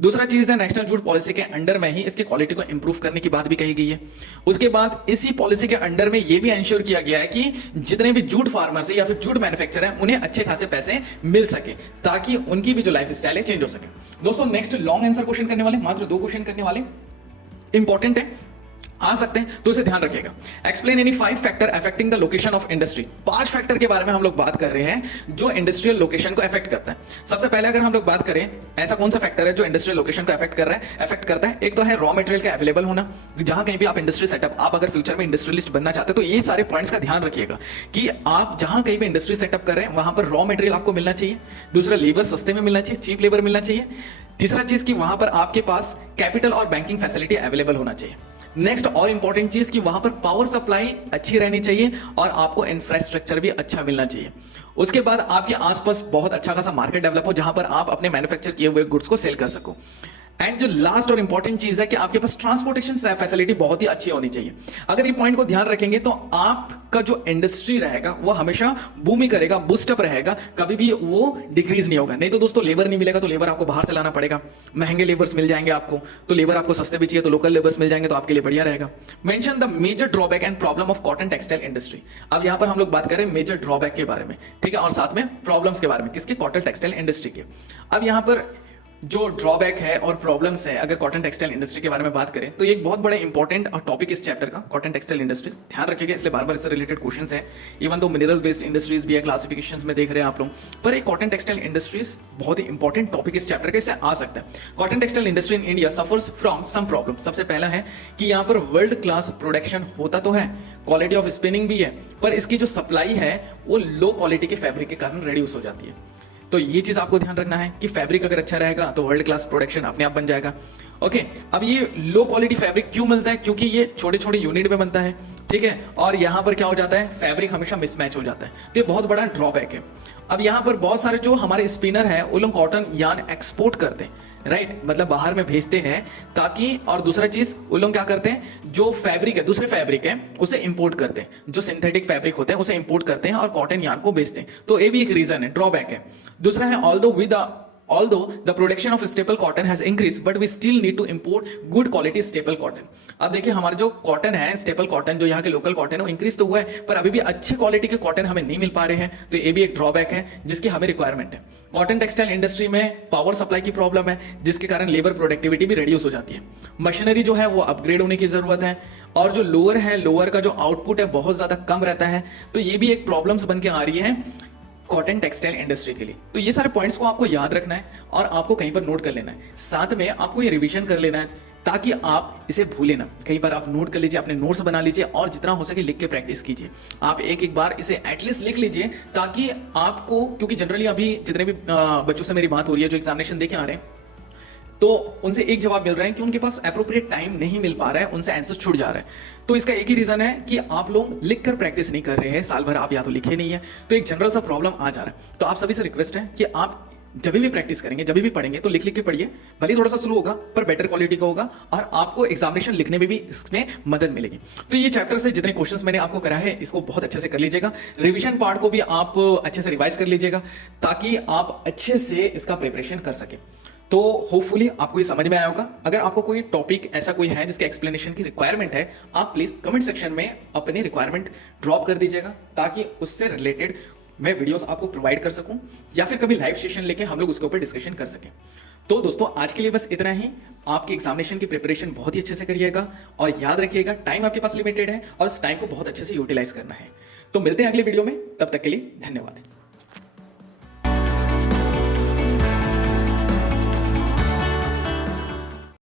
दूसरा चीज है नेशनल जूट पॉलिसी के अंडर में ही इसकी क्वालिटी को इंप्रूव करने की बात भी कही गई है। उसके बाद इसी पॉलिसी के अंडर में ये भी एंश्योर किया गया है कि जितने भी जूट फार्मर्स है या फिर जूट मैन्युफैक्चरर है उन्हें अच्छे खासे पैसे मिल सके ताकि उनकी भी जो लाइफ स्टाइल है चेंज हो सके। दोस्तों नेक्स्ट लॉन्ग आंसर क्वेश्चन करने वाले, मात्र 2 क्वेश्चन करने वाले, इंपॉर्टेंट है, आ सकते हैं तो इसे ध्यान रखिएगा। Explain any 5 factor affecting the location of industry. 5 factor के बारे में हम लोग बात कर रहे हैं जो इंडस्ट्रियल लोकेशन को अफेक्ट करता है। सबसे पहले अगर हम लोग बात करें ऐसा कौन सा फैक्टर है जो इंडस्ट्रियल लोकेशन को अफेक्ट करता है, एक तो है रॉ मटेरियल का अवेलेबल होना। जहां कहीं भी आप इंडस्ट्री सेटअप, आप अगर फ्यूचर में इंडस्ट्रियलिस्ट बनना चाहते हैं तो ये सारे पॉइंट्स का ध्यान रखिएगा कि आप जहां कहीं भी इंडस्ट्री सेटअप कर रहे हैं वहां पर रॉ मटेरियल आपको मिलना चाहिए। दूसरा, लेबर सस्ते में मिलना चाहिए, चीप लेबर मिलना चाहिए। तीसरा चीज कि वहां पर आपके पास कैपिटल और बैंकिंग फैसिलिटी अवेलेबल होना चाहिए। नेक्स्ट और इंपॉर्टेंट चीज कि वहां पर पावर सप्लाई अच्छी रहनी चाहिए और आपको इंफ्रास्ट्रक्चर भी अच्छा मिलना चाहिए। उसके बाद आपके आसपास बहुत अच्छा खासा मार्केट डेवलप हो जहां पर आप अपने मैन्युफैक्चर किए हुए गुड्स को सेल कर सको। एंड जो लास्ट और इंपॉर्टेंट चीज है कि आपके पास ट्रांसपोर्टेशन फैसिलिटी बहुत ही अच्छी होनी चाहिए। अगर ये पॉइंट को ध्यान रखेंगे तो आपका जो इंडस्ट्री रहेगा वो हमेशा बूमी करेगा, बूस्टअप रहेगा, कभी भी वो डिक्रीज नहीं होगा। नहीं तो दोस्तों लेबर नहीं मिलेगा तो लेबर आपको बाहर से लाना पड़ेगा, महंगे लेबर्स मिल जाएंगे आपको, तो लेबर आपको सस्ते भी चाहिए तो लोकल लेबर्स मिल जाएंगे तो आपके लिए बढ़िया रहेगा। Mention the major drawback and problem of cotton textile industry. अब यहां पर हम लोग बात करें मेजर ड्रॉबैक के बारे में, ठीक है, और साथ में प्रॉब्लम्स के बारे में, किसके? कॉटन टेक्सटाइल इंडस्ट्री के। अब यहां पर जो ड्रॉबैक है और प्रॉब्लम्स है अगर कॉटन टेक्सटाइल इंडस्ट्री के बारे में बात करें तो ये एक बहुत बड़ा इंपॉर्टेंट टॉपिक इस चैप्टर का, कॉटन टेक्सटाइल इंडस्ट्रीज। ध्यान रखिएगा इसलिए बार बार इससे रिलेटेड क्वेश्चंस है। इवन तो मिनरल बेस्ड इंडस्ट्रीज भी है, क्लासिफिकेशंस में देख रहे हैं आप लोग, पर एक कॉटन टेक्सटाइल इंडस्ट्रीज बहुत ही इंपॉर्टेंट टॉपिक इस चैप्टर का, इससे आ सकता है। Cotton textile industry in India suffers from some problem. सबसे पहला है कि यहाँ पर वर्ल्ड क्लास प्रोडक्शन होता तो है, क्वालिटी ऑफ स्पिनिंग भी है, पर इसकी जो सप्लाई है वो लो क्वालिटी के फैब्रिक के कारण रिड्यूस हो जाती है। तो ये चीज आपको ध्यान रखना है कि फैब्रिक अगर अच्छा रहेगा तो वर्ल्ड क्लास प्रोडक्शन अपने आप बन जाएगा। ओके, अब ये लो क्वालिटी फैब्रिक क्यों मिलता है? क्योंकि ये छोटे छोटे यूनिट में बनता है, ठीक है, और यहां पर क्या हो जाता है, फैब्रिक हमेशा मिसमैच हो जाता है, तो ये बहुत बड़ा ड्रॉबैक है। अब यहां पर बहुत सारे जो हमारे स्पिनर है वो लोग कॉटन यार्न एक्सपोर्ट करते हैं, राइट, मतलब बाहर में भेजते हैं ताकि, और दूसरा चीज वो लोग क्या करते हैं, जो फैब्रिक है, दूसरे फैब्रिक है उसे इंपोर्ट करते हैं, जो सिंथेटिक फैब्रिक होते हैं उसे इंपोर्ट करते हैं और कॉटन यार्न को बेचते हैं। तो ये भी एक रीजन है, ड्रॉबैक है। दूसरा है although the production of staple cotton has increased but we still need to import good quality staple cotton। अब देखिए हमारा जो कॉटन है, स्टेपल कॉटन, जो यहाँ के लोकल कॉटन है वो इंक्रीज तो हुआ है पर अभी भी अच्छे क्वालिटी के कॉटन हमें नहीं मिल पा रहे हैं, तो ये भी एक ड्रॉबैक है जिसकी हमें रिक्वायरमेंट है। कॉटन टेक्सटाइल इंडस्ट्री में पावर सप्लाई की प्रॉब्लम है जिसके कारण लेबर प्रोडक्टिविटी भी रिड्यूस हो जाती है। मशीनरी जो है वो अपग्रेड होने की जरूरत है, और जो लोअर है, लोअर का जो आउटपुट है बहुत ज्यादा कम रहता है, तो ये भी एक प्रॉब्लम्स बन के आ रही है कॉटन टेक्सटाइल इंडस्ट्री के लिए। तो ये सारे पॉइंट्स को आपको याद रखना है और आपको कहीं पर नोट कर लेना है, साथ में आपको ये रिवीजन कर लेना है ताकि आप इसे भूले ना। कई बार आप नोट कर लीजिए, अपने नोट्स बना लीजिए और जितना हो सके लिख के प्रैक्टिस कीजिए। आप एक एक बार इसे एटलीस्ट लिख लीजिए ताकि आपको, क्योंकि जनरली अभी जितने भी बच्चों से मेरी बात हो रही है जो एग्जामिनेशन देके आ रहे हैं, तो उनसे एक जवाब मिल रहा है कि उनके पास एप्रोप्रिएट टाइम नहीं मिल पा रहा है, उनसे आंसर छूट जा रहा है। तो इसका एक ही रीजन है कि आप लोग लिखकर प्रैक्टिस नहीं कर रहे हैं, साल भर आप या तो लिखे नहीं है, तो एक जनरल सा प्रॉब्लम आ जा रहा है। तो आप सभी से रिक्वेस्ट है कि आप जब भी प्रैक्टिस करेंगे, जब भी पढ़ेंगे तो लिख लिख के पढ़िए, भले ही थोड़ा सा स्लो होगा पर बेटर क्वालिटी का होगा और आपको एग्जामिनेशन लिखने में भी इसमें मदद मिलेगी। तो ये चैप्टर से जितने क्वेश्चंस मैंने आपको करा है इसको बहुत अच्छे से कर लीजिएगा, रिवीजन पार्ट को भी आप अच्छे से रिवाइज कर लीजिएगा ताकि आप अच्छे से इसका प्रिपरेशन कर सके। तो होपफुली आपको ये समझ में आया होगा। अगर आपको कोई टॉपिक ऐसा कोई है जिसके एक्सप्लेनेशन की रिक्वायरमेंट है, आप प्लीज कमेंट सेक्शन में अपनी रिक्वायरमेंट ड्रॉप कर दीजिएगा ताकि उससे रिलेटेड मैं वीडियोस आपको प्रोवाइड कर सकूं या फिर कभी लाइव सेशन लेके हम लोग उसके ऊपर डिस्कशन कर सकें। तो दोस्तों आज के लिए बस इतना ही। आपकी एग्जामिनेशन की प्रिपरेशन बहुत ही अच्छे से करिएगा और याद रखिएगा टाइम आपके पास लिमिटेड है और इस टाइम को बहुत अच्छे से यूटिलाइज करना है। तो मिलते हैं अगले वीडियो में, तब तक के लिए धन्यवाद।